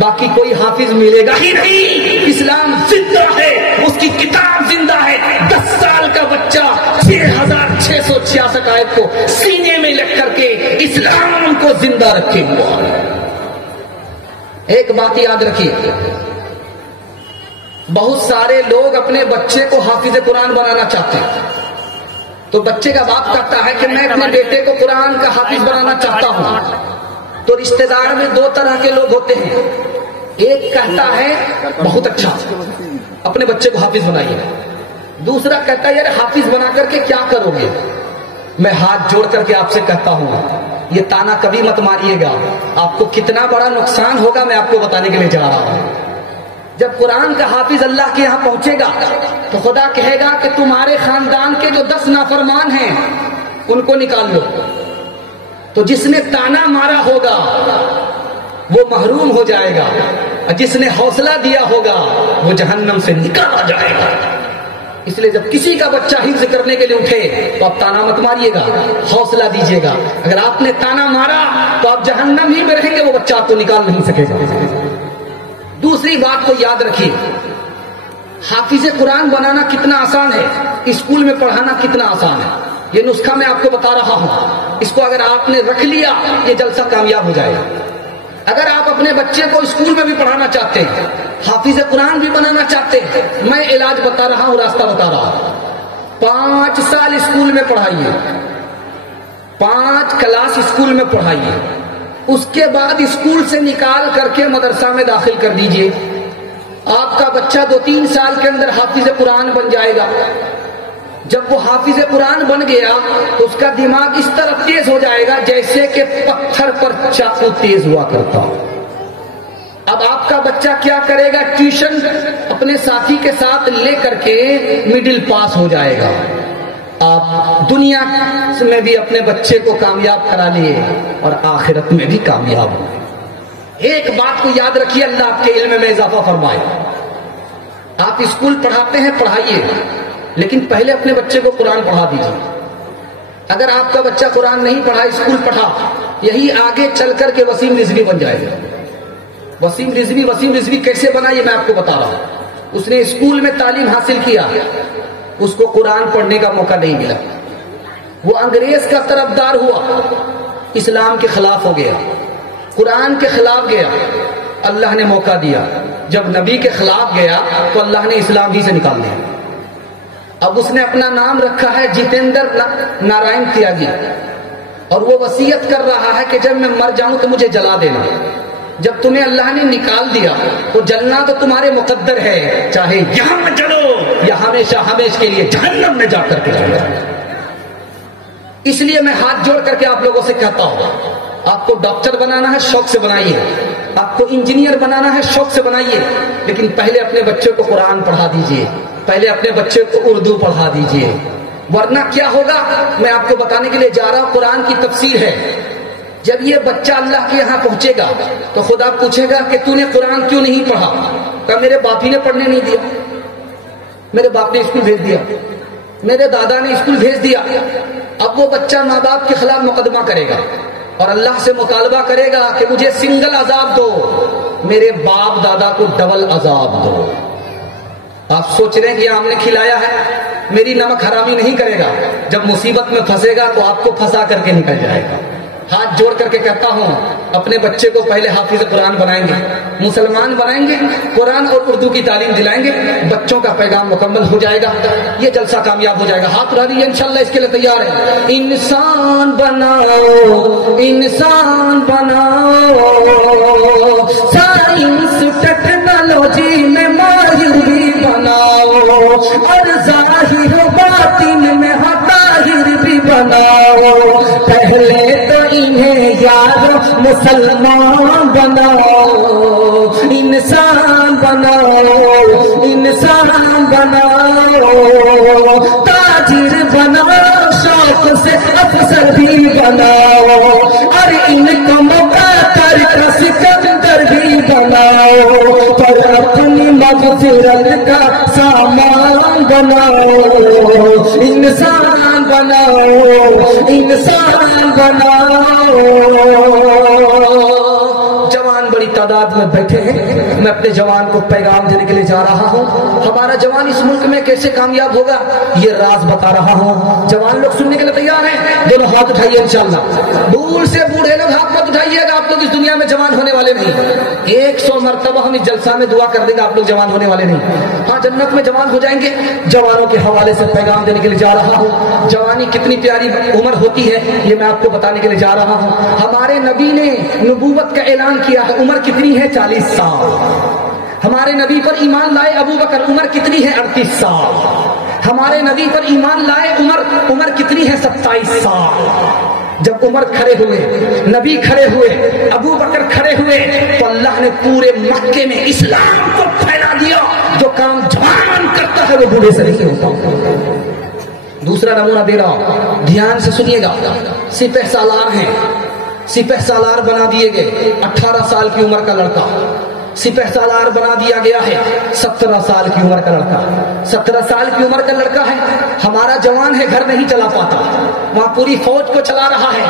باقی کوئی حافظ ملے گا ہی نہیں۔ اسلام زندہ ہے، اس کی کتاب زندہ ہے۔ 10 سال کا بچہ 6666 آیت کو سینے میں لگ کر کے اسلام کو زندہ رکھے ہوا۔ ایک بات یاد رکھیے، بہت سارے لوگ اپنے بچے کو حافظ قرآن بنانا چاہتے ہیں، تو بچے کا باپ کہتا ہے کہ میں اپنے بیٹے کو قرآن کا حافظ بنانا چاہتا ہوں۔ تو رشتہ دار میں 2 طرح کے لوگ ہوتے ہیں، ایک کہتا ہے بہت اچھا اپنے بچے کو حافظ بنائیے، دوسرا کہتا ہے یار حافظ بنا کر کے کیا کرو گے؟ میں ہاتھ جوڑ کر کے آپ سے کہتا ہوں یہ تانا کبھی مت ماریے گا، آپ کو کتنا بڑا نقصان ہوگا میں آپ کو بتانے کے لیے جا رہا ہوں۔ جب قرآن کا حافظ اللہ کے یہاں پہنچے گا تو خدا کہے گا کہ تمہارے خاندان کے جو 10 نافرمان ہیں ان کو نکال لو، تو جس نے تانا مارا ہوگا وہ محروم ہو جائے گا، اور جس نے حوصلہ دیا ہوگا وہ جہنم سے نکالا جائے گا۔ اس لیے جب کسی کا بچہ حفظ کرنے کے لیے اٹھے تو آپ تانا مت ماریے گا، حوصلہ دیجیے گا۔ اگر آپ نے تانا مارا تو آپ جہنم ہی میں رہیں گے، وہ بچہ آپ کو نکال نہیں سکے گا۔ دوسری بات کو یاد رکھیے، حافظ قرآن بنانا کتنا آسان ہے، اسکول میں پڑھانا کتنا آسان ہے۔ یہ نسخہ میں آپ کو بتا رہا ہوں، اس کو اگر آپ نے رکھ لیا یہ جلسہ کامیاب ہو جائے گا۔ اگر آپ اپنے بچے کو اسکول میں بھی پڑھانا چاہتے ہیں، حافظ قرآن بھی بنانا چاہتے ہیں، میں علاج بتا رہا ہوں، راستہ بتا رہا ہوں۔ 5 سال اسکول میں پڑھائیے، 5 کلاس اسکول میں پڑھائیے، اس کے بعد اسکول سے نکال کر کے مدرسہ میں داخل کر دیجئے۔ آپ کا بچہ 2-3 سال کے اندر حافظ قرآن بن جائے گا۔ جب وہ حافظ قرآن بن گیا تو اس کا دماغ اس طرح تیز ہو جائے گا جیسے کہ پتھر پر چاقو تیز ہوا کرتا۔ اب آپ کا بچہ کیا کرے گا؟ ٹیوشن اپنے ساتھی کے ساتھ لے کر کے مڈل پاس ہو جائے گا۔ آپ دنیا میں بھی اپنے بچے کو کامیاب کرا لیے اور آخرت میں بھی کامیاب ہو۔ ایک بات کو یاد رکھیے، اللہ آپ کے علم میں اضافہ فرمائے۔ آپ اسکول پڑھاتے ہیں، پڑھائیے، لیکن پہلے اپنے بچے کو قرآن پڑھا دیجیے۔ اگر آپ کا بچہ قرآن نہیں پڑھا، اسکول پڑھا، یہی آگے چل کر کے وسیم رضوی بن جائے گا۔ وسیم رضوی کیسے بنا یہ میں آپ کو بتا رہا ہوں۔ اس نے اسکول میں تعلیم حاصل کیا، اس کو قرآن پڑھنے کا موقع نہیں ملا، وہ انگریز کا طرفدار ہوا، اسلام کے خلاف ہو گیا، قرآن کے خلاف گیا، اللہ نے موقع دیا۔ جب نبی کے خلاف گیا تو اللہ نے اسلام ہی سے نکال دیا۔ اب اس نے اپنا نام رکھا ہے جتیندر نارائن تیاگی، اور وہ وصیت کر رہا ہے کہ جب میں مر جاؤں تو مجھے جلا دینا۔ جب تمہیں اللہ نے نکال دیا تو جلنا تو تمہارے مقدر ہے، چاہے یہاں جلو یا ہمیشہ ہمیشہ کے لیے جہنم میں جا کر کے جلو۔ اس لیے میں ہاتھ جوڑ کر کے آپ لوگوں سے کہتا ہوں، آپ کو ڈاکٹر بنانا ہے شوق سے بنائیے، آپ کو انجینئر بنانا ہے شوق سے بنائیے، لیکن پہلے اپنے بچے کو قرآن پڑھا دیجئے، پہلے اپنے بچے کو اردو پڑھا دیجئے، ورنہ کیا ہوگا میں آپ کو بتانے کے لیے جا رہا ہوں۔ قرآن کی تفسیر ہے، جب یہ بچہ اللہ کے یہاں پہنچے گا تو خدا پوچھے گا کہ تو نے قرآن کیوں نہیں پڑھا؟ کہ میرے باپ ہی نے پڑھنے نہیں دیا، میرے باپ نے اسکول بھیج دیا، میرے دادا نے اسکول بھیج دیا۔ اب وہ بچہ ماں باپ کے خلاف مقدمہ کرے گا اور اللہ سے مطالبہ کرے گا کہ مجھے سنگل عذاب دو، میرے باپ دادا کو ڈبل عذاب دو۔ آپ سوچ رہے ہیں کہ ہم نے کھلایا ہے، میری نمک حرامی نہیں کرے گا، جب مصیبت میں پھنسے گا تو آپ کو پھنسا کر کے نکل جائے گا۔ ہاتھ جوڑ کر کے کہتا ہوں اپنے بچے کو پہلے حافظ قرآن بنائیں گے، مسلمان بنائیں گے، قرآن اور اردو کی تعلیم دلائیں گے، بچوں کا پیغام مکمل ہو جائے گا، یہ جلسہ کامیاب ہو جائے گا۔ ہاتھ اٹھا دیجیے، انشاءاللہ اس کے لیے تیار ہے۔ انسان بناؤ، انسان بناؤ، سائنس ٹیکنالوجی میں ماہر بھی بناؤ، اور ظاہر و باطن میں طاہر بھی بناؤ، پہلے تو انہیں یار مسلمان بناؤ، انسان بناؤ، انسان بناؤ، تاجر بناؤ، شوق سے افسر بھی بناؤ، اور ان کو مقاتل کا سکندر بھی بناؤ، پر اپنی مغفرت کا سامان بناؤ، انسان بناؤ، انسان بناؤ۔ جوان بڑی تعداد میں بیٹھے ہیں، میں اپنے جوان کو پیغام دینے کے لیے جا رہا ہوں۔ ہمارا جوان اس ملک میں کیسے کامیاب ہوگا یہ راز بتا رہا ہوں۔ جوان لوگ سننے کے لیے تیار ہیں؟ دونوں ہاتھ اٹھائیے انشاءاللہ۔ بوڑھ سے بوڑھے لوگ ہاتھ مت اٹھائیے گا، آپ لوگ اس دنیا میں جوان ہونے والے نہیں۔ 100 مرتبہ ہم اس جلسہ میں دعا کر دیں گے، آپ لوگ جوان ہونے والے نہیں۔ ہاں جنت میں جوان ہو جائیں گے۔ جوانوں کے حوالے سے پیغام دینے کے لیے جا رہا ہوں۔ جوانی کتنی پیاری عمر ہوتی ہے یہ میں آپ کو بتانے کے لیے جا رہا ہوں۔ ہمارے نبی نے نبوت کا اعلان کیا ہے، عمر کتنی ہے؟ 40 سال۔ ہمارے نبی پر ایمان لائے ابو بکر، عمر کتنی ہے؟ 38 سال۔ ہمارے نبی پر ایمان لائے عمر کتنی ہے؟ 27 سال۔ جب عمر کھڑے ہوئے، نبی کھڑے ہوئے، ابو بکر کھڑے ہوئے، تو اللہ نے پورے مکے میں اسلام کو پھیلا دیا۔ جو کام جوان کرتا ہے وہ بوڑھے سے نہیں ہوتا۔ دوسرا نمونہ دے رہا ہوں، دھیان سے سنیے گا۔ سپہ سالار ہیں، سپہ سالار بنا دیے گئے 18 سال کی عمر کا لڑکا، سپہ سالار بنا دیا گیا ہے 17 سال کی عمر کا لڑکا، 17 سال کی عمر کا لڑکا ہے۔ ہمارا جوان ہے، گھر نہیں چلا پاتا، وہاں پوری فوج کو چلا رہا ہے۔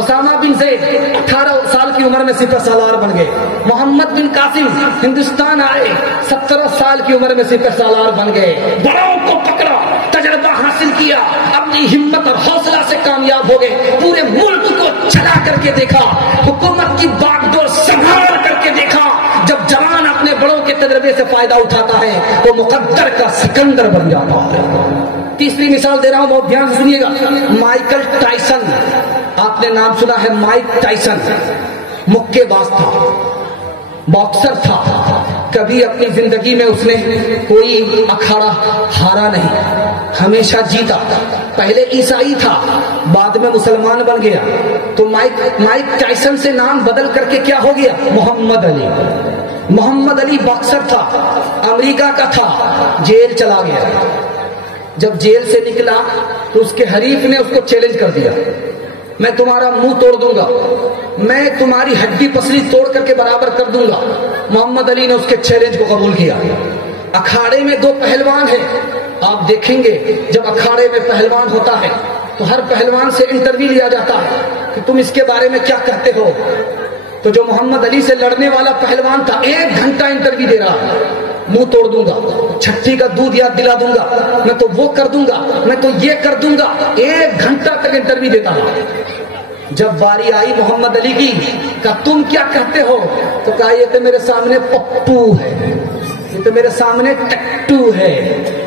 اسامہ بن زید 18 سال کی عمر میں سپہ سالار بن گئے۔ محمد بن قاسم ہندوستان آئے، 17 سال کی عمر میں سپہ سالار بن گئے۔ بڑوں کو پکڑا، تجربہ حاصل کیا، اپنی ہمت اور حوصلہ سے کامیاب ہو گئے۔ پورے ملک کو چلا کر کے دیکھا، حکومت کی باغ ڈور سنبھال کر کے دیکھا۔ جب جوان اپنے بڑوں کے تجربے سے فائدہ اٹھاتا ہے تو مقدر کا سکندر بن جاتا ہے۔ تیسری مثال دے رہا ہوں، بہت دھیان سے سنیے گا۔ مائیکل ٹائسن، آپ نے نام سنا ہے، مائک ٹائسن مکے باز تھا، باکسر تھا۔ کبھی اپنی زندگی میں اس نے کوئی اکھاڑا ہارا نہیں، ہمیشہ جیتا۔ پہلے عیسائی تھا، بعد میں مسلمان بن گیا، تو مائک ٹائسن سے نام بدل کر کے کیا ہو گیا؟ محمد علی۔ محمد علی باکسر تھا، امریکہ کا تھا، جیل چلا گیا۔ جب جیل سے نکلا تو اس کے حریف نے اس کو چیلنج کر دیا، میں تمہارا منہ توڑ دوں گا، میں تمہاری ہڈی پسلی توڑ کر کے برابر کر دوں گا۔ محمد علی نے اس کے چیلنج کو قبول کیا۔ اکھاڑے میں 2 پہلوان ہیں، آپ دیکھیں گے جب اکھاڑے میں پہلوان ہوتا ہے تو ہر پہلوان سے انٹرویو لیا جاتا ہے کہ تم اس کے بارے میں کیا کہتے ہو۔ تو جو محمد علی سے لڑنے والا پہلوان تھا 1 گھنٹہ انٹرویو دے رہا، منہ توڑ دوں گا، چھٹی کا دودھ یاد دلا دوں گا، میں تو وہ کر دوں گا، میں تو یہ کر دوں گا، 1 گھنٹہ تک انٹرویو دیتا ہے۔ جب باری آئی محمد علی کی، کہا تم کیا کہتے ہو؟ تو کہا یہ تو میرے سامنے پپو ہے، یہ تو میرے سامنے ٹٹو ہے،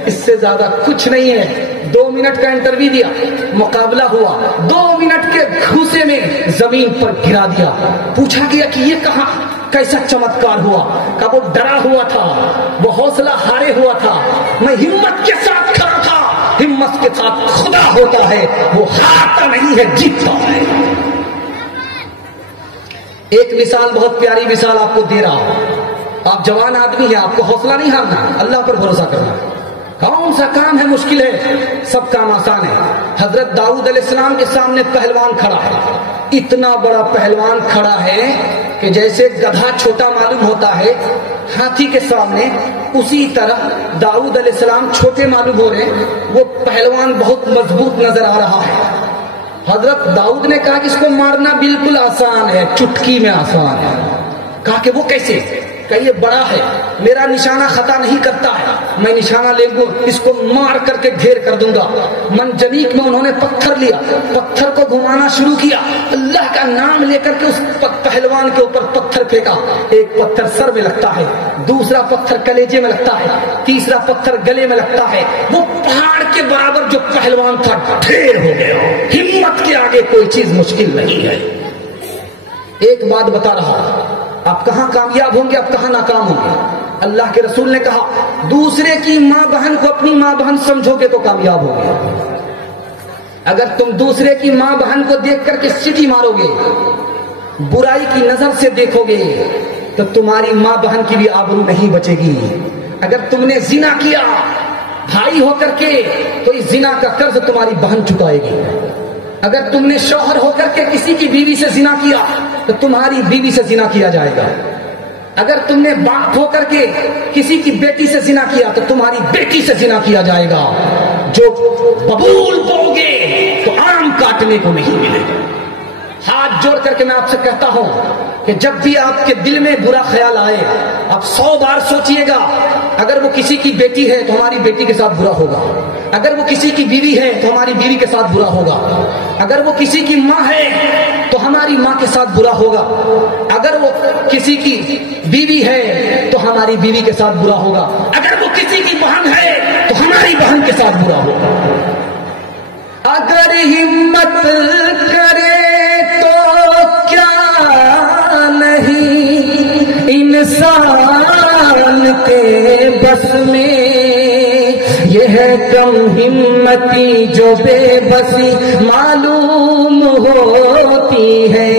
اس سے زیادہ کچھ نہیں ہے۔ 2 منٹ کا انٹرویو دیا، مقابلہ ہوا، 2 منٹ کے گھوسے میں زمین پر گرا دیا۔ پوچھا گیا کہ یہ کہاں کیسا چمتکار ہوا؟ کہ وہ ڈرا ہوا تھا، وہ حوصلہ ہارے ہوا تھا، میں ہمت کے ساتھ کھڑا تھا۔ ہمت کے ساتھ خدا ہوتا ہے، وہ ہارتا نہیں ہے، جیتتا ہے۔ ایک مثال، بہت پیاری مثال آپ کو دے رہا ہوں۔ آپ جوان آدمی ہیں، آپ کو حوصلہ نہیں ہارنا، اللہ پر بھروسہ کرنا۔ کون سا کام ہے مشکل ہے؟ سب کام آسان ہے۔ حضرت داؤد علیہ السلام کے سامنے پہلوان کھڑا ہے، اتنا بڑا پہلوان کھڑا ہے کہ جیسے گدھا چھوٹا معلوم ہوتا ہے ہاتھی کے سامنے، اسی طرح داؤد علیہ السلام چھوٹے معلوم ہو رہے ہیں، وہ پہلوان بہت مضبوط نظر آ رہا ہے۔ حضرت داؤد نے کہا کہ اس کو مارنا بالکل آسان ہے، چٹکی میں آسان ہے۔ کہا کہ وہ کیسے؟ کہ یہ بڑا ہے، میرا نشانہ خطا نہیں کرتا ہے، میں نشانہ لے لوں اس کو مار کر کے ڈھیر کر دوں گا۔ منجنیق میں انہوں نے پتھر لیا، پتھر کو گھمانا شروع کیا، اللہ کا نام لے کر کے اس پہلوان کے اوپر پتھر پھینکا۔ ایک پتھر سر میں لگتا ہے، دوسرا پتھر کلیجے میں لگتا ہے، تیسرا پتھر گلے میں لگتا ہے۔ وہ پہاڑ کے برابر جو پہلوان تھا ڈھیر ہو گیا۔ ہمت کے آگے کوئی چیز مشکل نہیں ہے۔ ایک بات بتا رہا، آپ کہاں کامیاب ہوں گے، آپ کہاں ناکام ہوں گے۔ اللہ کے رسول نے کہا دوسرے کی ماں بہن کو اپنی ماں بہن سمجھو گے تو کامیاب ہوگے۔ اگر تم دوسرے کی ماں بہن کو دیکھ کر کے سیٹی مارو گے، برائی کی نظر سے دیکھو گے، تو تمہاری ماں بہن کی بھی آبرو نہیں بچے گی۔ اگر تم نے زنا کیا بھائی ہو کر کے تو اس زنا کا قرض تمہاری بہن چکائے گی۔ اگر تم نے شوہر ہو کر کے کسی کی بیوی سے زنا کیا تو تمہاری بیوی سے زنا کیا جائے گا۔ اگر تم نے باپ ہو کر کے کسی کی بیٹی سے زنا کیا تو تمہاری بیٹی سے زنا کیا جائے گا۔ جو ببول بو گے تو آم کاٹنے کو نہیں ملے گا۔ ہاتھ جوڑ کر کے میں آپ سے کہتا ہوں کہ جب بھی آپ کے دل میں برا خیال آئے آپ 100 بار سوچئے گا، اگر وہ کسی کی بیٹی ہے تو ہماری بیٹی کے ساتھ برا ہوگا، اگر وہ کسی کی بیوی ہے تو ہماری بیوی کے ساتھ برا ہوگا، اگر وہ کسی کی ماں ہے تو ہماری ماں کے ساتھ برا ہوگا، اگر وہ کسی کی بیوی ہے تو ہماری بیوی کے ساتھ برا ہوگا، اگر وہ کسی کی بہن ہے تو ہماری بہن کے ساتھ برا ہوگا۔ اگر ہمت کرے تو کیا نہیں انسان کے بس میں، یہ ہے کم ہمتی جو بے بسی معلوم ہوتی ہے۔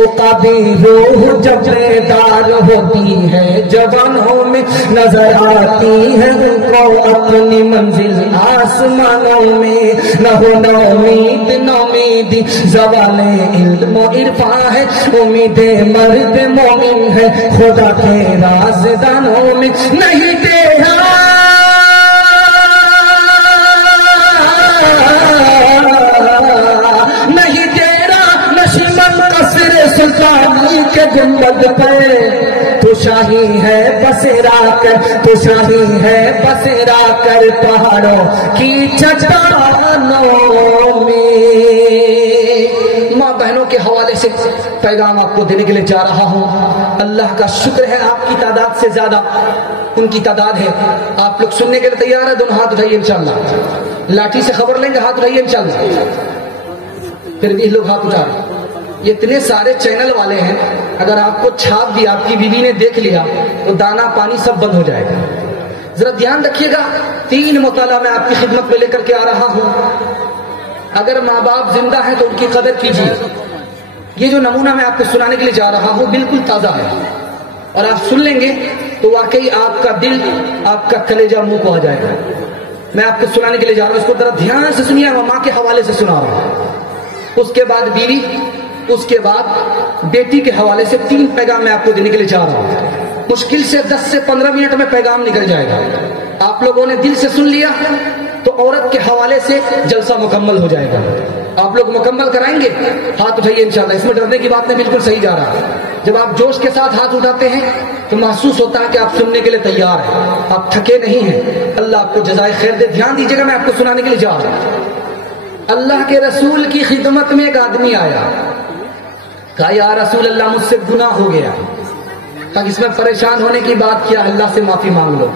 عقابی روح جب بیدار ہوتی ہے جوانوں میں نظر آتی ہے، ان کو اپنی منزل آسمانوں میں نہ ہو نومید نومیدی زوال علم و عرفان ہے، امید مرد مومن ہے خدا کے رازدانوں میں نہیں دیہا نہیں تیرا نشیمن قصر سلطانی کے گنبد پہ، تو شاہی ہے بسیرا کر، تو شاہی ہے بسیرا کر پہاڑوں کی چٹانوں میں۔ ماں بہنوں کے حوالے سے پیغام آپ کو دینے کے لیے جا رہا ہوں۔ اللہ کا شکر ہے آپ کی تعداد سے زیادہ ان کی تعداد ہے۔ آپ لوگ سننے کے لیے تیار ہیں؟ دونوں ہاتھ اٹھائیے انشاءاللہ۔ لاٹھی سے خبر لیں گے، ہاتھ اٹھائیے انشاءاللہ۔ پھر بھی لوگ ہاتھ اٹھا رہے۔ یہ اتنے سارے چینل والے ہیں، اگر آپ کو چھاپ بھی آپ کی بیوی نے دیکھ لیا تو دانا پانی سب بند ہو جائے گا۔ ذرا دھیان رکھیے گا، 3 مطالعہ میں آپ کی خدمت میں لے کر کے آ رہا ہوں۔ اگر ماں باپ زندہ ہیں تو ان کی قدر کیجیے۔ یہ جو نمونہ میں آپ کو سنانے کے لیے جا رہا ہوں بالکل تازہ ہے، اور آپ سن لیں گے تو واقعی آپ کا دل، آپ کا کلیجہ منہ کو آ جائے گا۔ میں آپ کو سنانے کے لیے جا رہا ہوں، اس کو ذرا دھیان سے سنیے، میں ماں کے حوالے سے سنا رہا ہوں، اس کے بعد بیوی، اس کے بعد بیٹی کے حوالے سے 3 پیغام میں آپ کو دینے کے لیے جا رہا ہوں۔ مشکل سے 10 سے 15 منٹ میں پیغام نکل جائے گا۔ آپ لوگوں نے دل سے سن لیا تو عورت کے حوالے سے جلسہ مکمل ہو جائے گا۔ آپ لوگ مکمل کرائیں گے؟ ہاتھ اٹھائیے انشاءاللہ۔ اس میں ڈرنے کی بات نہیں، بالکل صحیح جا رہا ہے۔ جب آپ جوش کے ساتھ ہاتھ اٹھاتے ہیں تو محسوس ہوتا ہے کہ آپ سننے کے لیے تیار ہیں، آپ تھکے نہیں ہیں۔ اللہ آپ کو جزائے خیر دے۔ دھیان دیجیے گا، میں آپ کو سنانے کے لیے جا رہا ہوں۔ اللہ کے رسول کی خدمت میں ایک آدمی آیا، کہا یا رسول اللہ مجھ سے گناہ ہو گیا۔ کہا اس میں پریشان ہونے کی بات کیا، اللہ سے معافی مانگ لو۔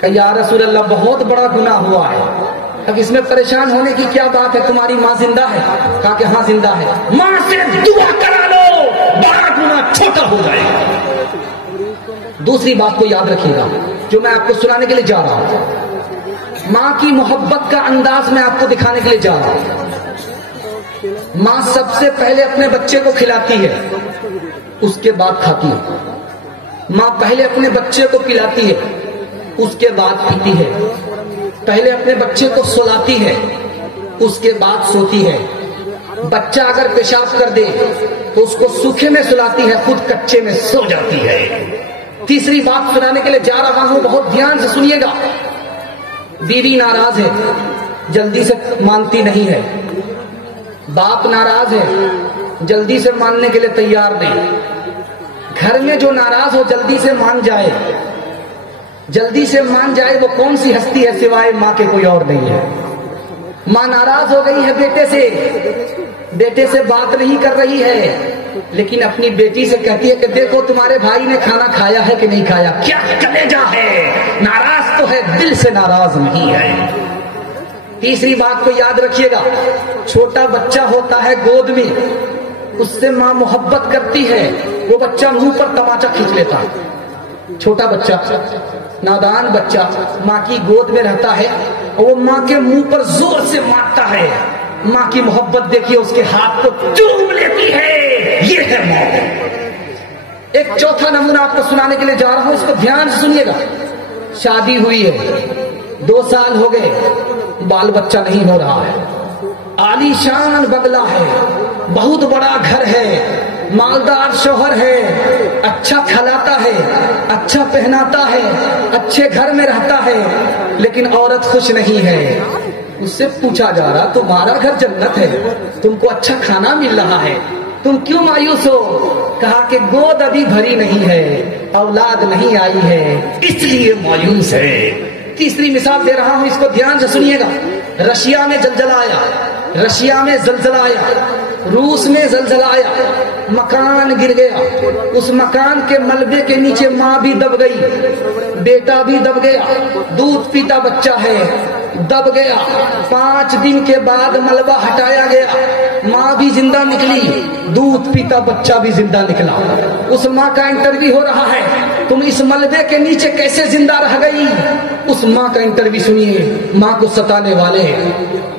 کہا یا رسول اللہ بہت بڑا گناہ ہوا ہے۔ کہا اس میں پریشان ہونے کی کیا بات ہے، تمہاری ماں زندہ ہے؟ کہا کہ ہاں زندہ ہے۔ ماں سے دعا کرا لو، بڑا گناہ چھوٹا ہو جائے گا۔ دوسری بات کو یاد رکھیے گا جو میں آپ کو سنانے کے لیے جا رہا ہوں، ماں کی محبت کا انداز میں آپ کو دکھانے کے لیے جا رہا ہوں۔ ماں سب سے پہلے اپنے بچے کو کھلاتی ہے، اس کے بعد کھاتی ہے۔ ماں پہلے اپنے بچے کو پلاتی ہے، اس کے بعد پیتی ہے۔ پہلے اپنے بچے کو سلاتی ہے، اس کے بعد سوتی ہے۔ بچہ اگر پیشاب کر دے تو اس کو سوکھے میں سلاتی ہے، خود کچے میں سو جاتی ہے۔ تیسری بات سنانے کے لیے جا رہا ہوں، بہت دھیان سے سنیے گا۔ بیوی ناراض ہے، جلدی سے مانتی نہیں ہے۔ باپ ناراض ہے، جلدی سے ماننے کے لیے تیار نہیں۔ گھر میں جو ناراض ہو جلدی سے مان جائے، جلدی سے مان جائے وہ کون سی ہستی ہے سوائے ماں کے کوئی اور نہیں ہے۔ ماں ناراض ہو گئی ہے بیٹے سے بات نہیں کر رہی ہے، لیکن اپنی بیٹی سے کہتی ہے کہ دیکھو تمہارے بھائی نے کھانا کھایا ہے کہ نہیں کھایا، کیا کلیجہ ہے، ناراض تو ہے دل سے ناراض نہیں ہے۔ تیسری بات کو یاد رکھیے گا، چھوٹا بچہ ہوتا ہے گود میں، اس سے ماں محبت کرتی ہے، وہ بچہ منہ پر تماچا کھینچ لیتا ہے۔ چھوٹا بچہ، نادان بچہ ماں کی گود میں رہتا ہے اور وہ ماں کے منہ پر زور سے مارتا ہے، ماں کی محبت دیکھیے، اس کے ہاتھ کو چوم لیتی ہے، یہ ہے ماں۔ ایک چوتھا نمونہ آپ کو سنانے کے لیے جا رہا ہوں، اس کو دھیان سے سنیے گا۔ شادی ہوئی ہے، 2 سال ہو گئے، بال بچہ نہیں ہو رہا ہے، عالی شان بنگلہ ہے، بہت بڑا گھر ہے، مالدار شوہر ہے، اچھا کھلاتا ہے، اچھا پہناتا ہے، اچھے گھر میں رہتا ہے، لیکن عورت خوش نہیں ہے۔ اس سے پوچھا جا رہا تمہارا گھر جنت ہے، تم کو اچھا کھانا مل رہا ہے، تم کیوں مایوس ہو؟ کہا کہ گود ابھی بھری نہیں ہے، اولاد نہیں آئی ہے، اس لیے مایوس ہے۔ تیسری مثال دے رہا ہوں، اس کو دھیان سے سنیے گا۔ رشیا میں زلزلہ آیا، رشیا میں زلزلہ آیا، روس میں زلزلہ آیا، مکان گر گیا، اس مکان کے ملبے کے نیچے ماں بھی دب گئی، بیٹا بھی دب گیا، دودھ پیتا بچہ ہے، دب گیا۔ 5 دن کے بعد ملبہ ہٹایا گیا، ماں بھی زندہ نکلی، دودھ پیتا بچہ بھی زندہ نکلا۔ اس ماں کا انٹرویو ہو رہا ہے، تم اس ملبے کے نیچے کیسے زندہ رہ گئی؟ اس ماں کا انٹرویو سنیے، ماں کو ستانے والے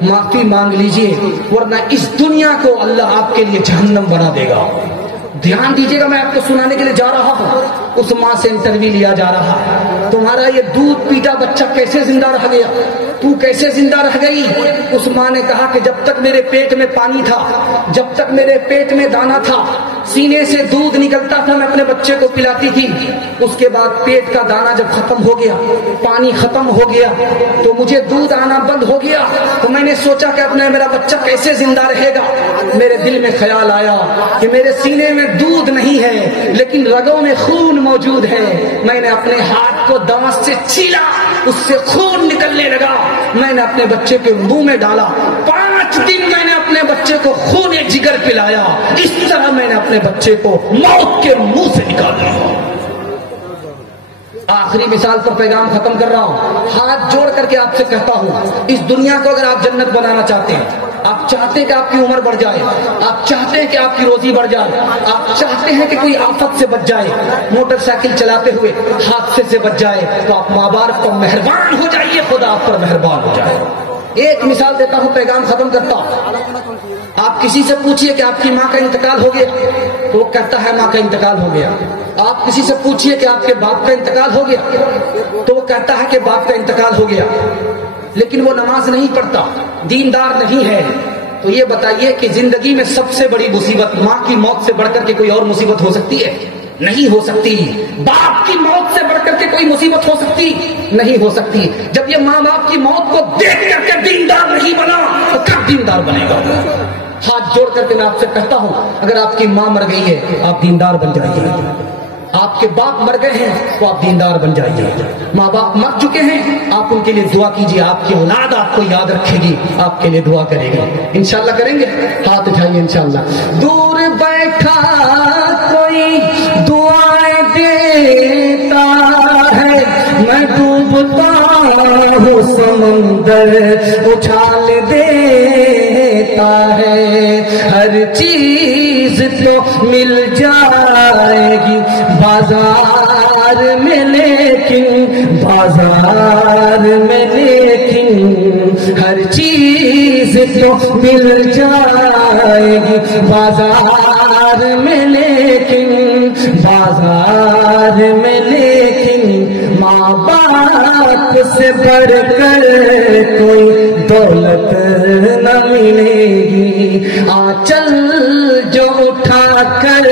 معافی مانگ لیجئے، ورنہ اس دنیا کو اللہ آپ کے لیے جہنم بنا دے گا۔ دھیان دیجیے گا، میں آپ کو سنانے کے لیے جا رہا ہوں۔ اس ماں سے انٹرویو لیا جا رہا ہے، تمہارا یہ دودھ پیتا بچہ کیسے زندہ رہ گیا، تو کیسے زندہ رہ گئی؟ اس ماں نے کہا کہ جب تک میرے پیٹ میں پانی تھا، جب تک میرے پیٹ میں دانا تھا، سینے سے دودھ نکلتا تھا، میں اپنے بچے کو پلاتی تھی۔ اس کے بعد پیٹ کا دانا جب ختم ہو گیا، پانی ختم ہو گیا، تو مجھے دودھ آنا بند ہو گیا، تو میں نے سوچا کہ اپنا میرا بچہ کیسے زندہ رہے گا۔ میرے دل میں خیال آیا کہ میرے سینے میں دودھ نہیں ہے لیکن رگوں میں خون موجود ہے۔ میں نے اپنے ہاتھ کو دانت سے چھیلا، اس سے خون نکلنے لگا، میں نے اپنے بچے کے منہ میں ڈالا۔ 5 دن میں نے اپنے بچے کو خون جگر پلایا، اس طرح میں نے اپنے بچے کو موت کے منہ سے نکالا۔ آخری مثال پر پیغام ختم کر رہا ہوں، ہاتھ جوڑ کر کے آپ سے کہتا ہوں، اس دنیا کو اگر آپ جنت بنانا چاہتے ہیں، آپ چاہتے ہیں کہ آپ کی عمر بڑھ جائے، آپ چاہتے ہیں کہ آپ کی روزی بڑھ جائے، آپ چاہتے ہیں کہ کوئی آفت سے بچ جائے، موٹر سائیکل چلاتے ہوئے حادثے سے بچ جائے، تو آپ ماں باپ پر مہربان ہو جائیے، خدا آپ پر مہربان ہو جائے۔ ایک مثال دیتا ہوں، پیغام ختم کرتا ہوں۔ آپ کسی سے پوچھئے کہ آپ کی ماں کا انتقال ہو گیا، تو وہ کہتا ہے ماں کا انتقال ہو گیا۔ آپ کسی سے پوچھئے کہ آپ کے باپ کا انتقال ہو گیا، تو وہ کہتا ہے کہ باپ کا انتقال ہو گیا، لیکن وہ نماز نہیں پڑھتا، دیندار نہیں ہے۔ تو یہ بتائیے کہ زندگی میں سب سے بڑی مصیبت ماں کی موت سے بڑھ کر کے کوئی اور مصیبت ہو سکتی ہے؟ نہیں ہو سکتی۔ باپ کی موت سے بڑھ کر کے کوئی مصیبت ہو سکتی؟ نہیں ہو سکتی۔ جب یہ ماں باپ کی موت کو دیکھ کر کے دیندار نہیں بنا تو کب دیندار بنے گا؟ ہاتھ جوڑ کر کے میں آپ سے کہتا ہوں، اگر آپ کی ماں مر گئی ہے آپ دیندار بن جائیے، آپ کے باپ مر گئے ہیں تو آپ دیندار بن جائیے۔ ماں باپ مر چکے ہیں، آپ ان کے لیے دعا کیجیے، آپ کی اولاد آپ کو یاد رکھے گی، آپ کے لیے دعا کرے گی۔ انشاءاللہ کریں گے؟ ہاتھ اٹھائیے انشاءاللہ۔ دور بیٹھا کوئی دعائیں دیتا ہے، میں ڈوبتا ہوں سمندر اچھال دیتا ہے، ہر چیز تو مل جائے گی بازار میں لیکن ہر چیز تو مل جائے گی بازار میں لیکن ماں باپ سے بڑھ کر کوئی دولت نہ ملے گی۔ آنچل جو اٹھا کر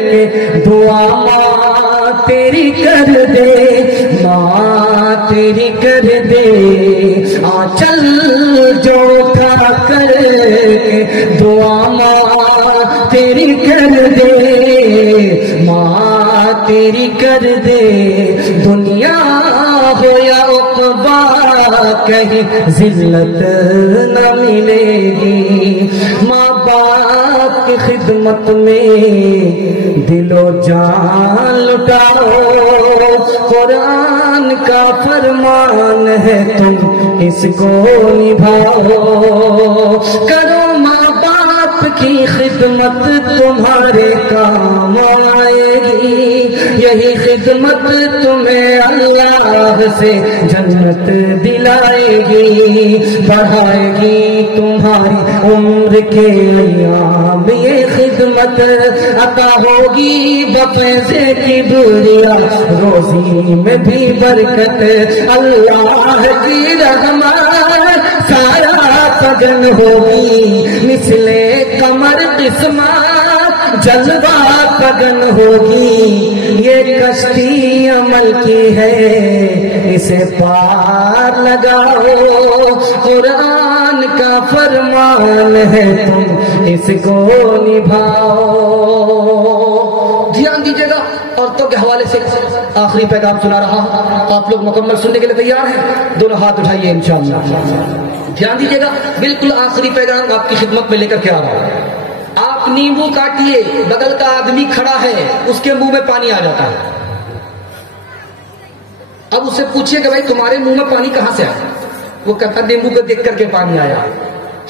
کے دعا ماں تیری کر دے، ماں تیری کر دے، آنچل جو اٹھا کر کے دعا ماں تیری کر دے، ماں تیری کر دے، دنیا کہیں ذلت نہ ملے گی، ماں باپ کی خدمت میں دل و جان لٹاؤ، قرآن کا فرمان ہے تم اس کو نبھاؤ، کرو ماں باپ کی خدمت تمہارے کام آئے گی، یہی خدمت تمہیں اللہ سے جنت دلائے گی، بڑھائے گی تمہاری عمر کے ایام، یہ خدمت عطا ہوگی بفیض کبریا، روزی میں بھی برکت، اللہ کی رحمت سارا پگن ہوگی، مثل کمر قسمت جذبہ پگن ہوگی، یہ کشتی عمل کی ہے اسے پار لگاؤ، قرآن کا فرمان ہے تم اس کو نبھاؤ۔ دھیان دیجیے گا، عورتوں کے حوالے سے آخری پیغام سنا رہا ہوں، آپ لوگ مکمل سننے کے لیے تیار ہیں؟ دونوں ہاتھ اٹھائیے انشاءاللہ۔ دھیان دیجیے گا، بالکل آخری پیغام آپ کی خدمت میں لے کر کے آ رہا ہوں۔ آپ نیمبو کاٹیے، بغل کا آدمی کھڑا ہے، اس کے منہ میں پانی آ جاتا ہے، اب اسے پوچھیے کہ بھائی تمہارے منہ میں پانی کہاں سے آیا؟ وہ کہتا نیمبو کو دیکھ کر کے پانی آیا۔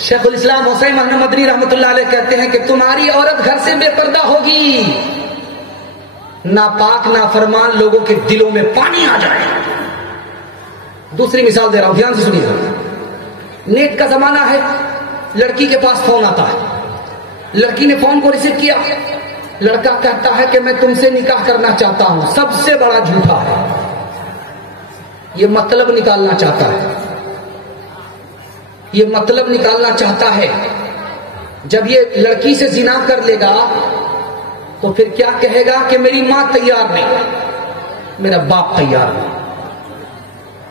شیخ الاسلام حسین محمد مدنی رحمۃ اللہ علیہ کہتے ہیں کہ تمہاری عورت گھر سے بے پردہ ہوگی، ناپاک نافرمان لوگوں کے دلوں میں پانی آ جائے۔ دوسری مثال دے رہا ہوں، دھیان سے سنیے۔ نیٹ کا زمانہ ہے، لڑکی کے پاس فون آتا ہے، لڑکی نے فون کو ریسیو کیا، لڑکا کہتا ہے کہ میں تم سے نکاح کرنا چاہتا ہوں، سب سے بڑا جھوٹا ہے، یہ مطلب نکالنا چاہتا ہے، یہ مطلب نکالنا چاہتا ہے۔ جب یہ لڑکی سے زنا کر لے گا تو پھر کیا کہے گا کہ میری ماں تیار نہیں، میرا باپ تیار نہیں۔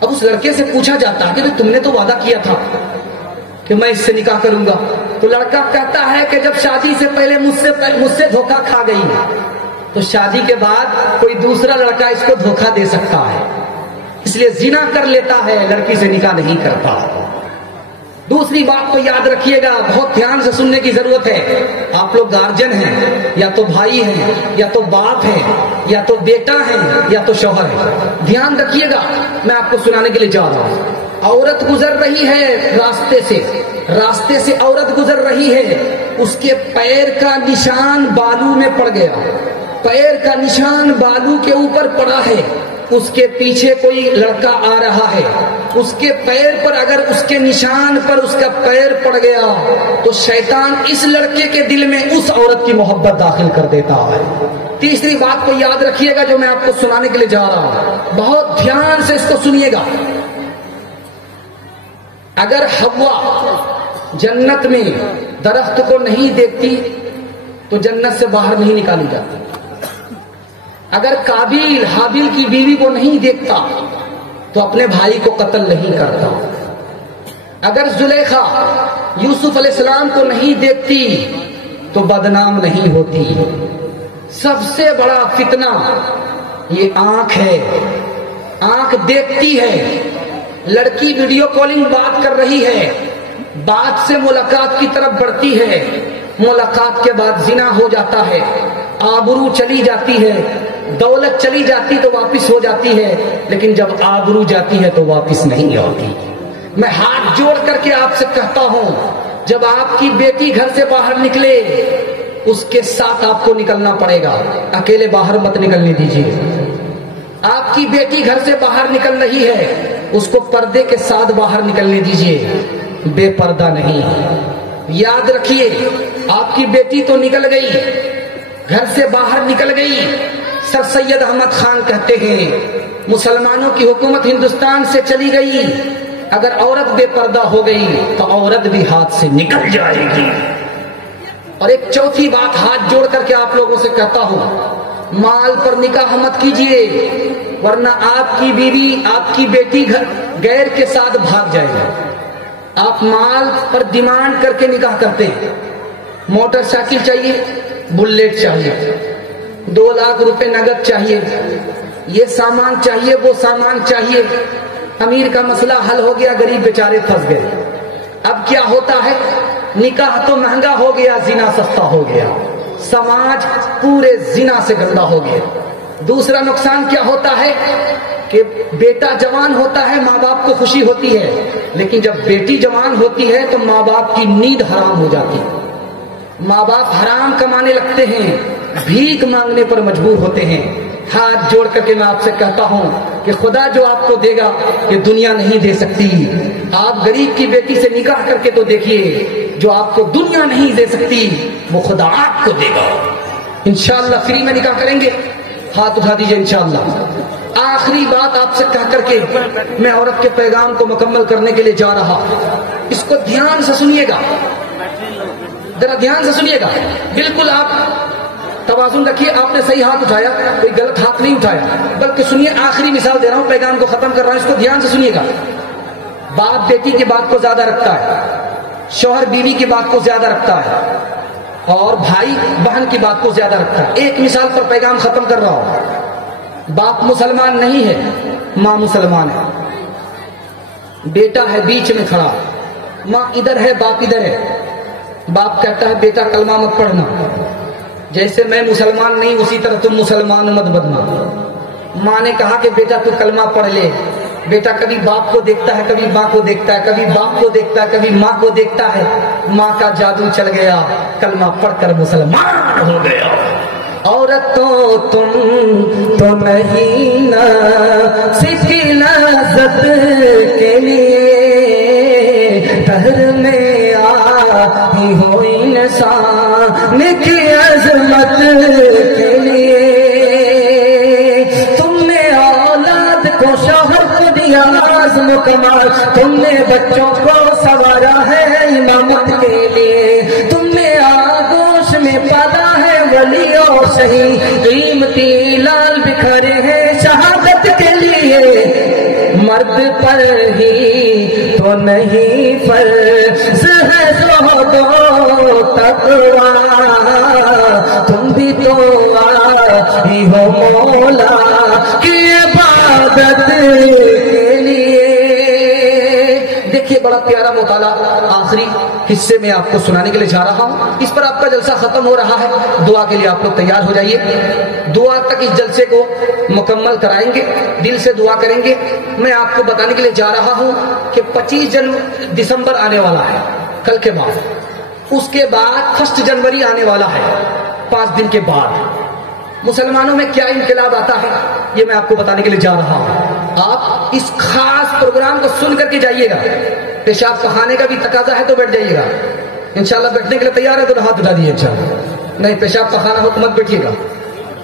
اب اس لڑکے سے پوچھا جاتا ہے کہ تم نے تو وعدہ کیا تھا کہ میں اس سے نکاح کروں گا، تو لڑکا کہتا ہے کہ جب شادی سے پہلے مجھ سے دھوکہ کھا گئی تو شادی کے بعد کوئی دوسرا لڑکا اس کو دھوکہ دے سکتا ہے، اس لیے زنا کر لیتا ہے، لڑکی سے نکاح نہیں کرتا۔ دوسری بات کو یاد رکھیے گا، بہت دھیان سے سننے کی ضرورت ہے۔ آپ لوگ گارجن ہیں، یا تو بھائی ہیں، یا تو باپ ہیں، یا تو بیٹا ہیں، یا تو شوہر ہیں، دھیان رکھیے گا، میں آپ کو سنانے کے لیے جا رہا ہوں۔ عورت گزر رہی ہے راستے سے عورت گزر رہی ہے، اس کے پیر کا نشان بالو میں پڑ گیا، پیر کا نشان بالو کے اوپر پڑا ہے، اس کے پیچھے کوئی لڑکا آ رہا ہے، اس کے پیر پر اگر اس کے نشان پر اس کا پیر پڑ گیا تو شیطان اس لڑکے کے دل میں اس عورت کی محبت داخل کر دیتا ہے۔ تیسری بات کو یاد رکھیے گا جو میں آپ کو سنانے کے لیے جا رہا ہوں، بہت دھیان سے اس کو سنیے گا۔ اگر حوا جنت میں درخت کو نہیں دیکھتی تو جنت سے باہر نہیں نکالی جاتی، اگر قابیل حابیل کی بیوی کو نہیں دیکھتا تو اپنے بھائی کو قتل نہیں کرتا، اگر زلیخا یوسف علیہ السلام کو نہیں دیکھتی تو بدنام نہیں ہوتی۔ سب سے بڑا فتنہ یہ آنکھ ہے، آنکھ دیکھتی ہے، لڑکی ویڈیو کالنگ بات کر رہی ہے، بات سے ملاقات کی طرف بڑھتی ہے، ملاقات کے بعد زنا ہو جاتا ہے، آبرو چلی جاتی ہے، دولت چلی جاتی تو واپس ہو جاتی ہے، لیکن جب آبرو جاتی ہے تو واپس نہیں آتی۔ میں ہاتھ جوڑ کر کے آپ سے کہتا ہوں، جب آپ کی بیٹی گھر سے باہر نکلے اس کے ساتھ آپ کو نکلنا پڑے گا، اکیلے باہر مت نکلنے دیجیے۔ آپ کی بیٹی گھر سے باہر نکل رہی ہے، اس کو پردے کے ساتھ باہر نکلنے دیجیے، بے پردہ نہیں۔ یاد رکھیے، آپ کی بیٹی تو نکل گئی، گھر سے باہر نکل گئی۔ سر سید احمد خان کہتے ہیں مسلمانوں کی حکومت ہندوستان سے چلی گئی، اگر عورت بے پردہ ہو گئی تو عورت بھی ہاتھ سے نکل جائے گی۔ اور ایک چوتھی بات ہاتھ جوڑ کر کے آپ لوگوں سے کہتا ہوں، مال پر نکاح مت کیجیے، ورنہ آپ کی بیوی، آپ کی بیٹی غیر کے ساتھ بھاگ جائے گا۔ آپ مال پر ڈیمانڈ کر کے نکاح کرتے ہیں، موٹر سائیکل چاہیے، بلیٹ چاہیے، 2 لاکھ روپے نگد چاہیے، یہ سامان چاہیے، وہ سامان چاہیے، امیر کا مسئلہ حل ہو گیا، غریب بیچارے پھنس گئے۔ اب کیا ہوتا ہے، نکاح تو مہنگا ہو گیا، زنا سستا ہو گیا، سماج پورے زنا سے گندا ہو گیا۔ دوسرا نقصان کیا ہوتا ہے کہ بیٹا جوان ہوتا ہے، ماں باپ کو خوشی ہوتی ہے، لیکن جب بیٹی جوان ہوتی ہے تو ماں باپ کی نیند حرام ہو جاتی ہے، ماں باپ حرام کمانے لگتے ہیں، بھیک مانگنے پر مجبور ہوتے ہیں۔ ہاتھ جوڑ کر کے میں آپ سے کہتا ہوں کہ خدا جو آپ کو دے گا یہ دنیا نہیں دے سکتی۔ آپ غریب کی بیٹی سے نکاح کر کے تو دیکھیے، جو آپ کو دنیا نہیں دے سکتی وہ خدا آپ کو دے گا۔ انشاءاللہ فری میں نکاح کریں گے، ہاتھ اٹھا دیجئے انشاءاللہ۔ آخری بات آپ سے کہہ کر کے میں عورت کے پیغام کو مکمل کرنے کے لیے جا رہا، اس کو دھیان سے سنیے گا، ذرا دھیان سے سنیے گا، بالکل آپ توازن رکھیے۔ آپ نے صحیح ہاتھ اٹھایا، کوئی غلط ہاتھ نہیں اٹھایا، بلکہ سنیے، آخری مثال دے رہا ہوں، پیغام کو ختم کر رہا ہوں، اس کو دھیان سے سنیے گا۔ باپ بیٹی کی بات کو زیادہ رکھتا ہے، شوہر بیوی کی بات کو زیادہ رکھتا ہے، اور بھائی بہن کی بات کو زیادہ رکھتا ہے۔ ایک مثال پر پیغام ختم کر رہا ہوں۔ باپ مسلمان نہیں ہے، ماں مسلمان ہے، بیٹا ہے بیچ میں کھڑا، ماں ادھر ہے باپ ادھر ہے۔ باپ کہتا ہے بیٹا کلمہ مت پڑھنا، جیسے میں مسلمان نہیں اسی طرح تم مسلمان مت بننا۔ ماں نے کہا کہ بیٹا تو کلمہ پڑھ لے۔ بیٹا کبھی باپ کو دیکھتا ہے، کبھی ماں کو دیکھتا ہے، کبھی باپ کو دیکھتا ہے، کبھی ماں کو دیکھتا ہے، ماں کا جادو چل گیا، کلمہ پڑھ کر مسلمان ہو گیا۔ عورت تو تم تو نہیں نا سکی لذت کے لیے، دہر میں آئی ہو انسان کی عظمت کے لیے۔ تم نے اولاد کو شوہر کو دیا عزم کمال، تم نے بچوں کو سنوارا ہے امامت کے لیے، تم نے آغوش میں پالا ہے ولی اور شہید، قیمتی لال بکھرے ہیں شہادت کے لیے۔ مرد پر ہی تو نہیں فرض ہے زہد و تقویٰ، تم بھی تو آئی ہو مولا کی عبادت کے لیے۔ دیکھیے بڑا پیارا مطالعہ آخری حصے میں آپ کو سنانے کے لیے جا رہا ہوں، اس پر آپ کا جلسہ ختم ہو رہا ہے، دعا کے لیے آپ لوگ تیار ہو جائیے۔ دعا تک اس جلسے کو مکمل کرائیں گے، دل سے دعا کریں گے۔ میں آپ کو بتانے کے لیے جا رہا ہوں کہ 25 دسمبر آنے والا ہے، کل کے بعد، اس کے بعد 1 جنوری آنے والا ہے، 5 دن کے بعد مسلمانوں میں کیا انقلاب آتا ہے یہ میں آپ کو بتانے کے لیے جا رہا ہوں۔ آپ اس خاص پروگرام کو سن کر کے جائیے گا۔ پیشاب پخانے کا بھی تقاضا ہے تو بیٹھ جائیے گا، انشاءاللہ بیٹھنے کے لیے تیار ہے تو ہاتھ اٹھا دیجیے انشاءاللہ۔ نہیں پیشاب پخانا ہو تو مت بیٹھیے گا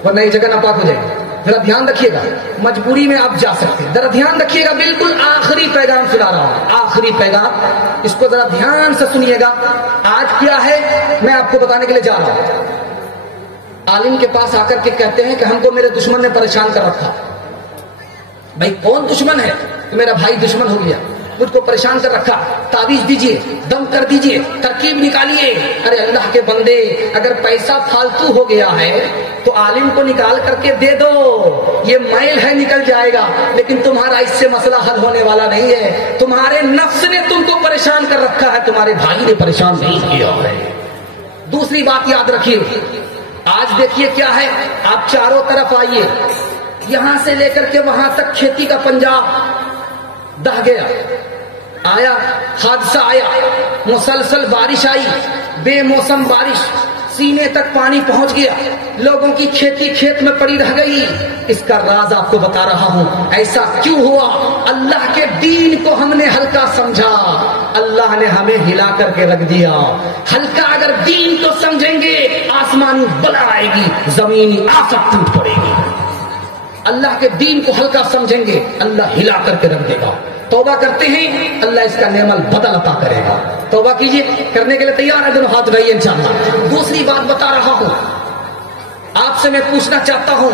ورنہ یہ جگہ ناپاک ہو جائے گی۔ ذرا دھیان رکھیے گا، مجبوری میں آپ جا سکتے ہیں، ذرا دھیان رکھیے گا، بالکل آخری پیغام سنا رہا ہوں، آخری پیغام، اس کو ذرا دھیان سے سنیے گا۔ آج کیا ہے میں آپ کو بتانے کے لیے جا رہا ہوں۔ عالم کے پاس آ کر کے کہتے ہیں کہ ہم کو میرے دشمن نے پریشان کر رکھا۔ بھائی کون دشمن ہے؟ تو میرا بھائی دشمن ہو گیا، مجھ کو پریشان کر رکھا، تعویذ دیجئے، دم کر دیجئے، ترکیب نکالیے۔ ارے اللہ کے بندے، اگر پیسہ فالتو ہو گیا ہے تو عالم کو نکال کر کے دے دو، یہ میل ہے نکل جائے گا، لیکن تمہارا اس سے مسئلہ حل ہونے والا نہیں ہے۔ تمہارے نفس نے تم کو پریشان کر رکھا ہے، تمہارے بھائی نے پریشان نہیں کیا ہے۔ دوسری بات یاد رکھیے، آج دیکھیے کیا ہے، آپ چاروں طرف آئیے، یہاں سے لے کر کے وہاں تک کھیتی کا پنجاب دہ گیا، آیا حادثہ آیا، مسلسل بارش آئی، بے موسم بارش، سینے تک پانی پہنچ گیا، لوگوں کی کھیتی کھیت میں پڑی رہ گئی۔ اس کا راز آپ کو بتا رہا ہوں، ایسا کیوں ہوا؟ اللہ کے دین کو ہم نے ہلکا سمجھا، اللہ نے ہمیں ہلا کر کے رکھ دیا۔ ہلکا اگر دین کو سمجھیں گے، آسمانی بلا آئے گی، زمینی آفت ٹوٹ پڑے گی۔ اللہ کے دین کو ہلکا سمجھیں گے، اللہ ہلا کر کے رکھ دے گا۔ توبہ کرتے ہیں، اللہ اس کا نعمت بدل عطا کرے گا۔ توبہ کیجئے، کرنے کے لیے تیار ہے، دونوں ہاتھ اٹھائیے انشاءاللہ۔ دوسری بات بتا رہا ہوں، آپ سے میں پوچھنا چاہتا ہوں،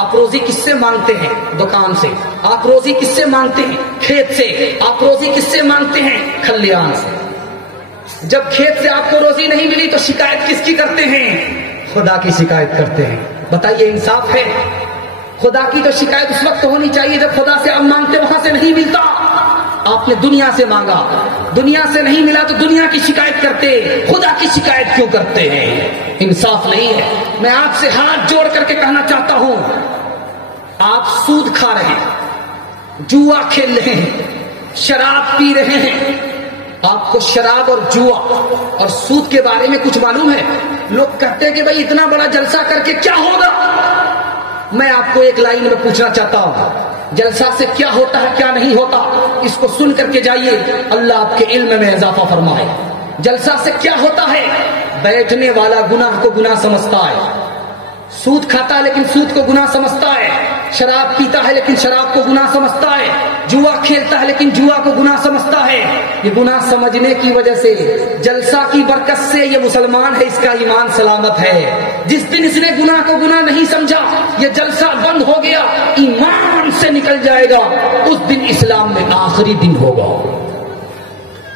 آپ روزی کس سے مانگتے ہیں؟ دکان سے۔ آپ روزی کس سے مانگتے ہیں؟ کھیت سے۔ آپ روزی کس سے مانگتے ہیں؟ کھلیان سے۔ جب کھیت سے آپ کو روزی نہیں ملی تو شکایت کس کی کرتے ہیں؟ خدا کی شکایت کرتے ہیں۔ بتائیے انصاف ہے؟ خدا کی تو شکایت اس وقت ہونی چاہیے جب خدا سے اب مانگتے وہاں سے نہیں ملتا۔ آپ نے دنیا سے مانگا, دنیا سے نہیں ملا تو دنیا کی شکایت کرتے, خدا کی شکایت کیوں کرتے ہیں؟ انصاف نہیں ہے. میں آپ سے ہاتھ جوڑ کر کے کہنا چاہتا ہوں, آپ سود کھا رہے ہیں, جوا کھیل رہے ہیں, شراب پی رہے ہیں. آپ کو شراب اور جوا اور سود کے بارے میں کچھ معلوم ہے؟ لوگ کہتے ہیں کہ بھائی اتنا بڑا جلسہ کر کے کیا ہوگا. میں آپ کو ایک لائن میں پوچھنا چاہتا ہوں, جلسہ سے کیا ہوتا ہے کیا نہیں ہوتا, اس کو سن کر کے جائیے, اللہ آپ کے علم میں اضافہ فرمائے. جلسہ سے کیا ہوتا ہے؟ بیٹھنے والا گناہ کو گناہ سمجھتا ہے, سود کھاتا ہے لیکن سود کو گناہ سمجھتا ہے, شراب پیتا ہے لیکن شراب کو گناہ سمجھتا ہے, جوا کھیلتا ہے لیکن جوا کو گناہ سمجھتا ہے. یہ گناہ سمجھنے کی وجہ سے, جلسہ کی برکت سے یہ مسلمان ہے, اس کا ایمان سلامت ہے. جس دن اس نے گناہ کو گناہ نہیں سمجھا, یہ جلسہ بند ہو گیا, ایمان سے نکل جائے گا, اس دن اسلام میں آخری دن ہوگا.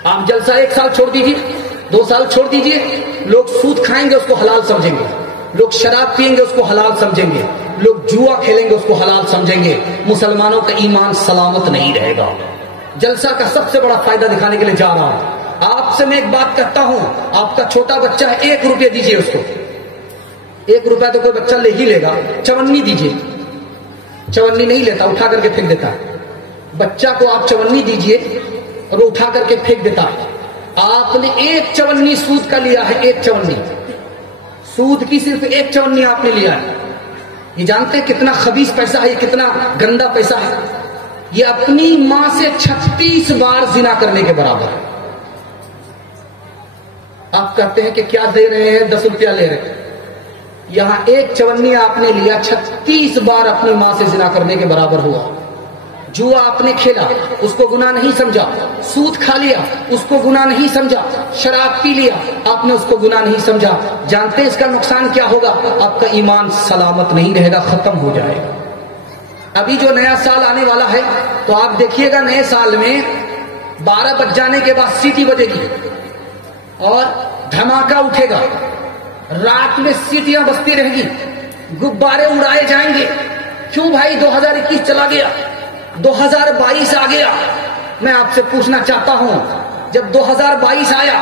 آپ جلسہ 1 سال چھوڑ دیجیے, 2 سال چھوڑ دیجیے, لوگ سود کھائیں گے اس کو حلال سمجھیں گے, لوگ شراب پئیں گے اس کو حلال سمجھیں گے, لوگ جوا کھیلیں گے اس کو حلال سمجھیں گے. مسلمانوں کا ایمان سلامت نہیں رہے گا. جلسہ کا سب سے بڑا فائدہ دکھانے کے لیے جا رہا ہوں. آپ سے میں ایک بات کہتا ہوں, آپ کا چھوٹا بچہ ہے, 1 روپے دیجیے اس کو. 1 روپیہ تو کوئی بچہ لے ہی لے گا, چونی دیجیے. چونی نہیں لیتا, اٹھا کر کے پھینک دیتا ہے. بچہ کو آپ چونی دیجیے اور وہ اٹھا کر کے پھینک دیتا ہے. آپ نے 1 چونی سود کا لیا ہے, 1 چونی سود کی, صرف 1 چونی آپ نے لیا ہے. یہ جانتے ہیں کتنا خبیث پیسہ ہے, یہ کتنا گندا پیسہ ہے. یہ اپنی ماں سے 36 بار زنا کرنے کے برابر ہے. آپ کہتے ہیں کہ کیا دے رہے ہیں, 10 روپیہ لے رہے ہیں. یہاں 1 چونی آپ نے لیا, 36 بار اپنی ماں سے زنا کرنے کے برابر ہوا. جوا آپ نے کھیلا, اس کو گناہ نہیں سمجھا. سود کھا لیا, اس کو گناہ نہیں سمجھا. شراب پی لیا, آپ نے اس کو گناہ نہیں سمجھا. جانتے ہیں اس کا نقصان کیا ہوگا؟ آپ کا ایمان سلامت نہیں رہے گا, ختم ہو جائے گا. ابھی جو نیا سال آنے والا ہے تو آپ دیکھیے گا, نئے سال میں 12 بج جانے کے بعد سیٹی بجے گی اور دھماکہ اٹھے گا. رات میں سیٹیاں بجتی رہیں گی, غبارے اڑائے جائیں گے. کیوں بھائی؟ 2021 چلا گیا, 2022 آ گیا. میں آپ سے پوچھنا چاہتا ہوں, جب 2022 آیا,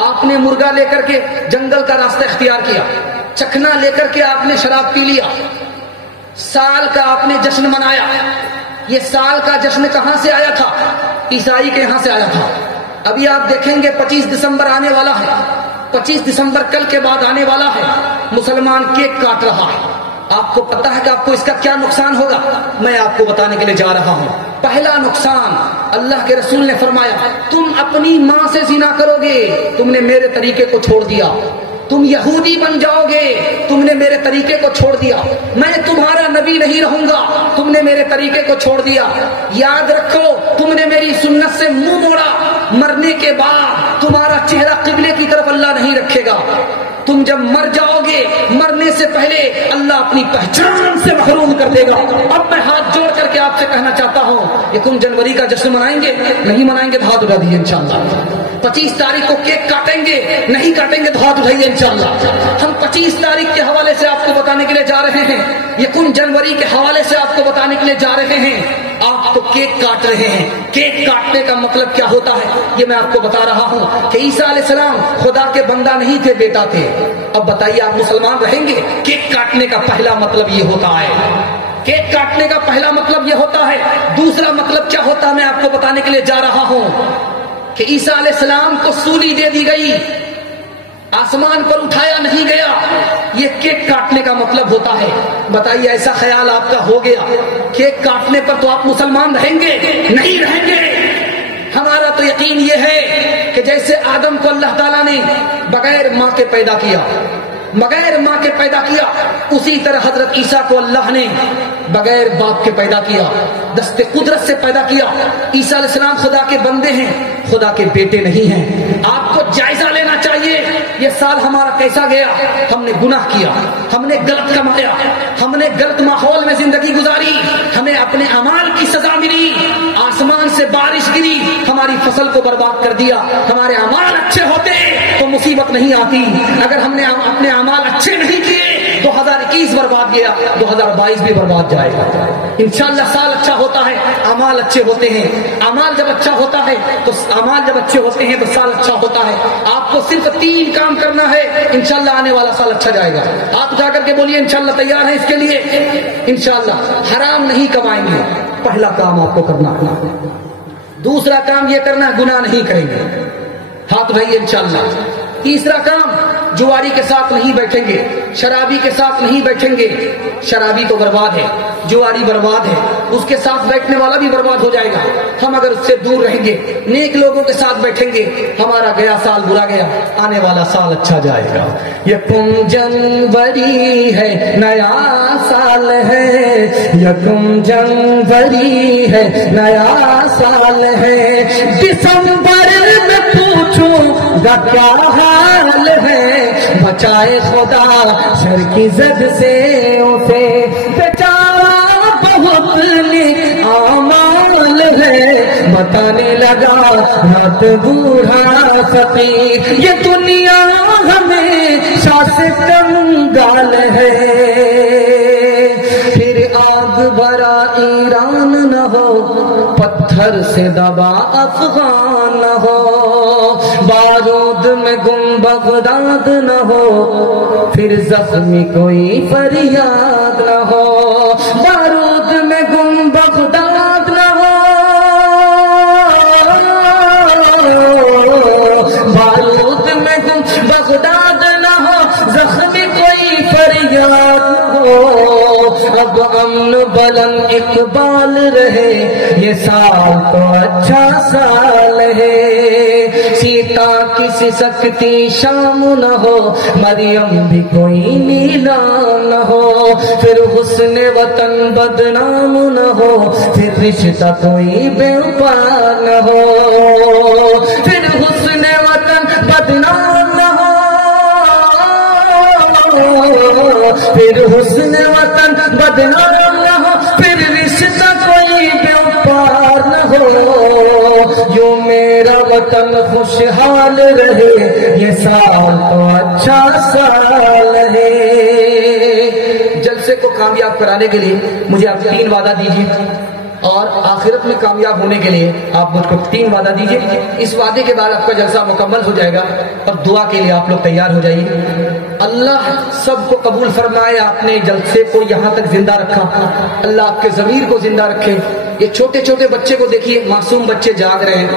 آپ نے مرغا لے کر کے جنگل کا راستہ اختیار کیا, چکھنا لے کر کے آپ نے شراب پی لیا, سال کا آپ نے جشن منایا. یہ سال کا جشن کہاں سے آیا تھا؟ عیسائی کے یہاں سے آیا تھا. ابھی آپ دیکھیں گے 25 دسمبر آنے والا ہے, 25 دسمبر کل کے بعد آنے والا ہے. مسلمان کیک کاٹ رہا ہے. آپ کو پتا ہے کہ آپ کو اس کا کیا نقصان ہوگا؟ میں آپ کو بتانے کے لیے جا رہا ہوں. پہلا نقصان, اللہ کے رسول نے فرمایا, تم اپنی ماں سے زنا کرو گے, تم نے میرے طریقے کو چھوڑ دیا. تم یہودی بن جاؤ گے, تم نے میرے طریقے کو چھوڑ دیا. میں تمہارا نبی نہیں رہوں گا, تم نے میرے طریقے کو چھوڑ دیا. یاد رکھو, تم نے میری سنت سے منہ موڑا, مرنے کے بعد تمہارا چہرہ قبلے کی طرف اللہ نہیں رکھے گا. تم جب مر جاؤ گے, مرنے سے پہلے اللہ اپنی پہچان سے محروم کر دے گا. اب میں ہاتھ جوڑ کر کے آپ سے کہنا چاہتا ہوں, 1 جنوری کا جشن منائیں گے؟ نہیں منائیں گے تو ہاتھ اٹھا دیجیے انشاءاللہ. 25 تاریخ کو کیک کاٹیں گے؟ نہیں کاٹیں گے تو ہاتھ اٹھائیے انشاءاللہ. ہم 25 تاریخ کے حوالے سے آپ کو بتانے کے لیے جا رہے ہیں, 1 جنوری کے حوالے سے آپ کو بتانے کے لیے جا رہے ہیں. آپ تو کیک کاٹ رہے ہیں. کیک کاٹنے کا مطلب کیا ہوتا ہے یہ میں آپ کو بتا رہا ہوں کہ عیسیٰ علیہ السلام خدا کے بندہ نہیں تھے, بیٹا تھے. اب بتائیے آپ مسلمان رہیں گے؟ کیک کاٹنے کا پہلا مطلب یہ ہوتا ہے. کیک کاٹنے کا پہلا مطلب یہ ہوتا ہے. دوسرا مطلب کیا ہوتا ہے میں آپ کو بتانے کے لیے جا رہا ہوں کہ عیسیٰ علیہ السلام کو سولی دے دی گئی, آسمان پر اٹھایا نہیں گیا. یہ کیک کاٹنے کا مطلب ہوتا ہے. بتائیے ایسا خیال آپ کا ہو گیا, کیک کاٹنے پر تو آپ مسلمان رہیں گے؟ نہیں رہیں گے. ہمارا تو یقین یہ ہے کہ جیسے آدم کو اللہ تعالیٰ نے بغیر ماں کے پیدا کیا, بغیر ماں کے پیدا کیا, اسی طرح حضرت عیسیٰ کو اللہ نے بغیر باپ کے پیدا کیا, دست قدرت سے پیدا کیا. عیسیٰ علیہ السلام خدا کے بندے ہیں, خدا کے بیٹے نہیں ہیں. آپ کو جائزہ لینا چاہیے یہ سال ہمارا کیسا گیا. ہم نے گناہ کیا, ہم نے غلط کمایا, ہم نے غلط ماحول میں زندگی گزاری, ہمیں اپنے اعمال کی سزا ملی. آسمان سے بارش گری, ہماری فصل کو برباد کر دیا. ہمارے اعمال اچھے ہوتے تو مصیبت نہیں آتی. اگر ہم نے اپنے اعمال اچھے نہیں کیے, 2021 2023 برباد گیا 2022 بھی برباد جائے گا. انشاءاللہ سال اچھا ہوتا ہے اعمال اچھے ہوتے ہیں. اعمال جب اچھا ہوتا ہے تو سال اچھا ہوتا ہے. آپ کو صرف 3 کام کرنا ہے, انشاءاللہ آنے والا سال اچھا جائے گا. آپ جا کر کے بولیے انشاءاللہ تیار ہیں اس کے لیے. انشاءاللہ حرام نہیں کمائیں گے, پہلا کام آپ کو کرنا ہے. دوسرا کام یہ کرنا ہے گناہ نہیں کریں گے, ہاتھ اٹھائیے انشاءاللہ. تیسرا کام جواری کے ساتھ نہیں بیٹھیں گے, شرابی کے ساتھ نہیں بیٹھیں گے. شرابی تو برباد ہے, جواری برباد ہے, اس کے ساتھ بیٹھنے والا بھی برباد ہو جائے گا. ہم اگر اس سے دور رہیں گے, نیک لوگوں کے ساتھ بیٹھیں گے, ہمارا گیا سال برا گیا, آنے والا سال اچھا جائے گا. یکم جنوری ہے نیا سال ہے, یکم جنوری ہے نیا سال ہے. دسمبر میں پوچھوں گا کیا حال ہے, بچائے خدا شر کی زد سے اسے, بیچارہ بہت نیک اعمال ہے, بتانے لگا رات بوڑھا فقیر, یہ دنیا ہمیشہ سے کنگال ہے. پھر آگ بھرا ایران نہ ہو, پتھر سے دبا افغان نہ ہو, بارود میں گم بغداد نہ ہو, پھر زخمی کوئی فریاد نہ ہو. بارود میں گم بغداد نہ ہو, بارود میں گم بغداد نہ ہو, زخمی کوئی فریاد نہ ہو. اب امن بلند اقبال رہے, یہ سال تو اچھا سال ہے. سیتا کسی سکتی شام نہ ہو, مریم بھی کوئی نیلام نہ ہو. پھر حسن وطن بدنام نہ ہو, پھر رشتہ کوئی بے وفا نہ ہو. پھر حسن وطن بدنام نہ ہو, پھر حسن وطن بدنام نہ ہو, پھر رشتہ کوئی بے وفا نہ ہو. یوں میرا وطن خوشحال رہے, یہ سال تو اچھا سال ہے. جلسے کو کامیاب کرانے کے لیے مجھے آپ 3 وعدہ دیجیے, اور آخرت میں کامیاب ہونے کے لیے آپ مجھ کو 3 وعدہ دیجیے. اس وعدے کے بعد آپ کا جلسہ مکمل ہو جائے گا, اور دعا کے لیے آپ لوگ تیار ہو جائیے. اللہ سب کو قبول فرمائے. آپ نے جلسے کو یہاں تک زندہ رکھا, اللہ آپ کے ضمیر کو زندہ رکھے. یہ چھوٹے چھوٹے بچے کو دیکھیے, معصوم بچے جاگ رہے ہیں,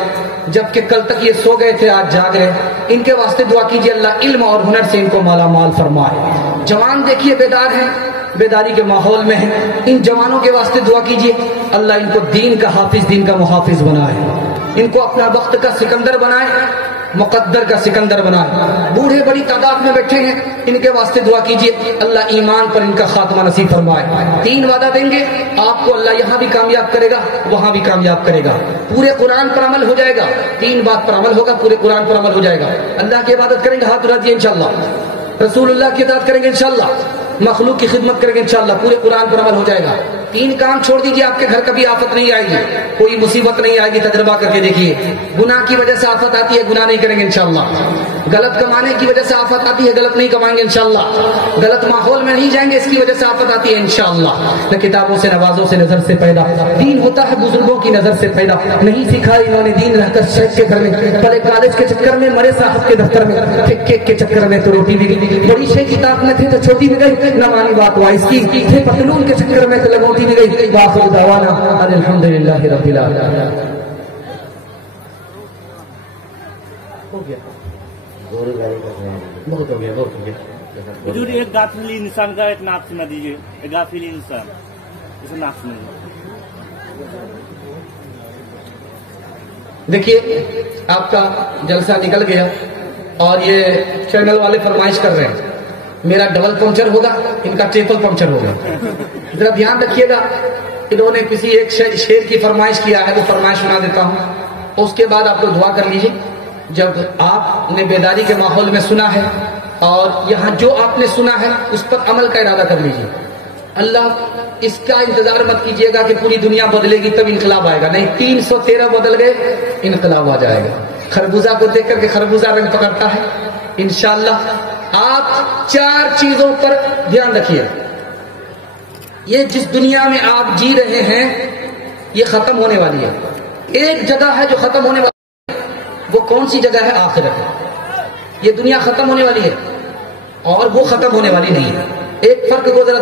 جبکہ کل تک یہ سو گئے تھے, آج جاگ رہے ہیں. ان کے واسطے دعا کیجیے, اللہ علم اور ہنر سے ان کو مالا مال فرمائے. جوان دیکھیے بیدار ہیں, بیداری کے ماحول میں ہیں. ان جوانوں کے واسطے دعا کیجیے, اللہ ان کو دین کا حافظ, دین کا محافظ بنائے. ان کو اپنا وقت کا سکندر بنائے, مقدر کا سکندر بنائے. بوڑھے بڑی تعداد میں بیٹھے ہیں, ان کے واسطے دعا کیجیے, اللہ ایمان پر ان کا خاتمہ نصیب فرمائے. 3 وعدہ دیں گے آپ کو, اللہ یہاں بھی کامیاب کرے گا, وہاں بھی کامیاب کرے گا. پورے قرآن پر عمل ہو جائے گا, 3 بات پر عمل ہوگا, پورے قرآن پر عمل ہو جائے گا. اللہ کی عبادت کریں گے, ہاتھ اٹھا دیے انشاءاللہ. رسول اللہ کی اطاعت کریں گے انشاءاللہ, مخلوق کی خدمت کریں گے انشاءاللہ, پورے قرآن پر عمل ہو جائے گا. 3 کام چھوڑ دیجیے, آپ کے گھر کبھی آفت نہیں آئے گی, کوئی مصیبت نہیں آئے گی. تجربہ کر کے دیکھیے. گناہ کی وجہ سے آفت آتی ہے, گناہ نہیں کریں گے انشاءاللہ. غلط کمانے کی وجہ سے آفت آتی ہے, غلط نہیں کمائیں گے انشاءاللہ. غلط ماحول میں نہیں جائیں گے, اس کی وجہ سے آفت آتی ہے انشاءاللہ. نہ کتابوں سے, نوازوں سے, نظر سے پیدا. دین ہوتا ہے بزرگوں کی نظر سے پیدا. نہیں سکھا انہوں نے دین رہ کر شیخ کے گھر میں, پہلے کالج کے چکر میں, مرے صاحب کے دفتر میں, کیک کے چکر میں تو روٹی بھی گئی. بڑی شیخ کتاب میں تھے تو چھوٹی بھی گئی, نہ مانی بات وائس کی. تھے پتلون کے چکر میں تو لگوٹی بھی گئی. باخر دعوانا الحمدللہ رب العالمین. بہت ہو گیا, بہت ہو گیا. حضور ایک غافل انسان کا ایک نعت سنا دیجیے, ایک غافل انسان, اسے نعت سنائیے. دیکھیے آپ کا جلسہ نکل گیا, اور یہ چینل والے فرمائش کر رہے ہیں, میرا ڈبل پنچر ہوگا, ان کا ٹریپل پنچر ہوگا. ذرا دھیان رکھیے گا, انہوں نے کسی ایک شعر کی فرمائش کیا ہے, وہ فرمائش سنا دیتا ہوں. اس کے بعد آپ لوگ دعا کر لیجیے. جب آپ نے بیداری کے ماحول میں سنا ہے, اور یہاں جو آپ نے سنا ہے اس پر عمل کا ارادہ کر لیجیے. اللہ اس کا انتظار مت کیجیے گا کہ پوری دنیا بدلے گی تب انقلاب آئے گا, نہیں. 313 بدل گئے, انقلاب آ جائے گا. خربوزہ کو دیکھ کر کے خربوزہ رنگ پکڑتا ہے انشاءاللہ. آپ 4 چیزوں پر دھیان رکھیے. یہ جس دنیا میں آپ جی رہے ہیں یہ ختم ہونے والی ہے. ایک جگہ ہے جو ختم ہونے والی ہے. وہ کون سی جگہ ہے؟ آخرت. یہ دنیا ختم ہونے والی ہے اور وہ ختم ہونے والی نہیں ہے. ایک فرق کو ذرا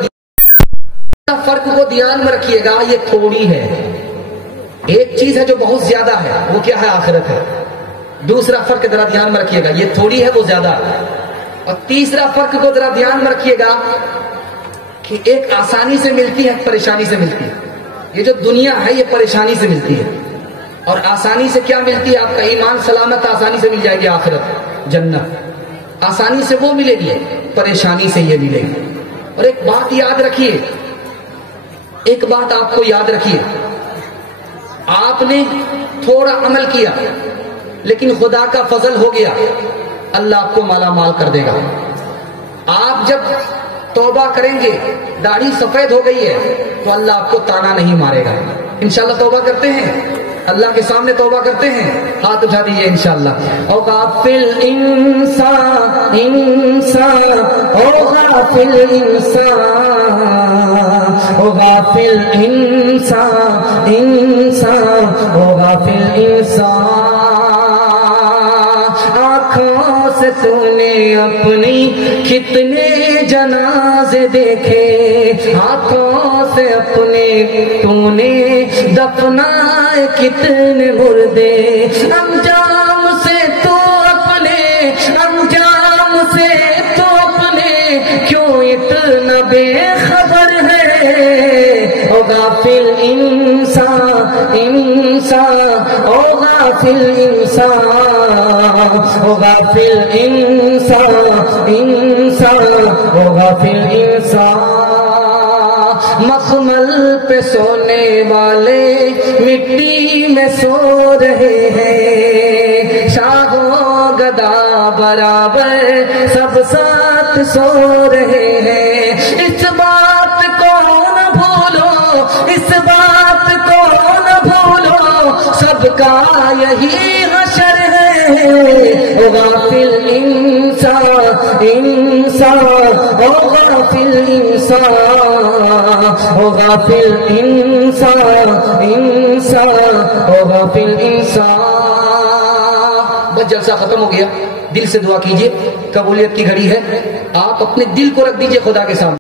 فرق کو دھیان میں رکھیے گا. یہ تھوڑی ہے. ایک چیز ہے جو بہت زیادہ ہے، وہ کیا ہے؟ آخرت ہے. دوسرا فرق ذرا دھیان میں رکھیے گا، یہ تھوڑی ہے وہ زیادہ ہے. اور تیسرا فرق کو ذرا دھیان میں رکھیے گا کہ ایک آسانی سے ملتی ہے، پریشانی سے ملتی ہے. یہ جو دنیا ہے یہ پریشانی سے ملتی ہے، اور آسانی سے کیا ملتی ہے؟ آپ کا ایمان سلامت آسانی سے مل جائے گی. آخرت جنت آسانی سے وہ ملے گی، پریشانی سے یہ ملے گی. اور ایک بات یاد رکھیے، ایک بات آپ کو یاد رکھیے، آپ نے تھوڑا عمل کیا لیکن خدا کا فضل ہو گیا، اللہ آپ کو مالا مال کر دے گا. آپ جب توبہ کریں گے، داڑھی سفید ہو گئی ہے تو اللہ آپ کو تانا نہیں مارے گا. انشاءاللہ توبہ کرتے ہیں، اللہ کے سامنے توبہ کرتے ہیں. ہاتھ اٹھا دیجئے انشاءاللہ. او غافل انسان انسان، او غافل انسان، او غافل انسان انسان، او غافل انسان. آنکھوں سے تو نے اپنی کتنے جنازے دیکھے، ہاتھوں سے اپنے تو نے دفنائے کتنے مردے. انجام سے تو اپنے، انجام سے تو اپنے کیوں اتنا بے خبر ہے. او غافل انسان انسان، او غافل انسان، او غافل انسان انسان، او غافل انسان. مخمل پہ سونے والے مٹی میں سو رہے ہیں، شاہ و گدا برابر سب ساتھ سو رہے ہیں. اس بات کو نہ بھولو، اس بات کو نہ بھولو، سب کا یہی حشر ہے. او غافل انسان انسان، او غافل انسان، او غافل انسان انسان، او غافل انسان. بس جلسہ ختم ہو گیا. دل سے دعا کیجئے، قبولیت کی گھڑی ہے. آپ اپنے دل کو رکھ دیجئے خدا کے سامنے.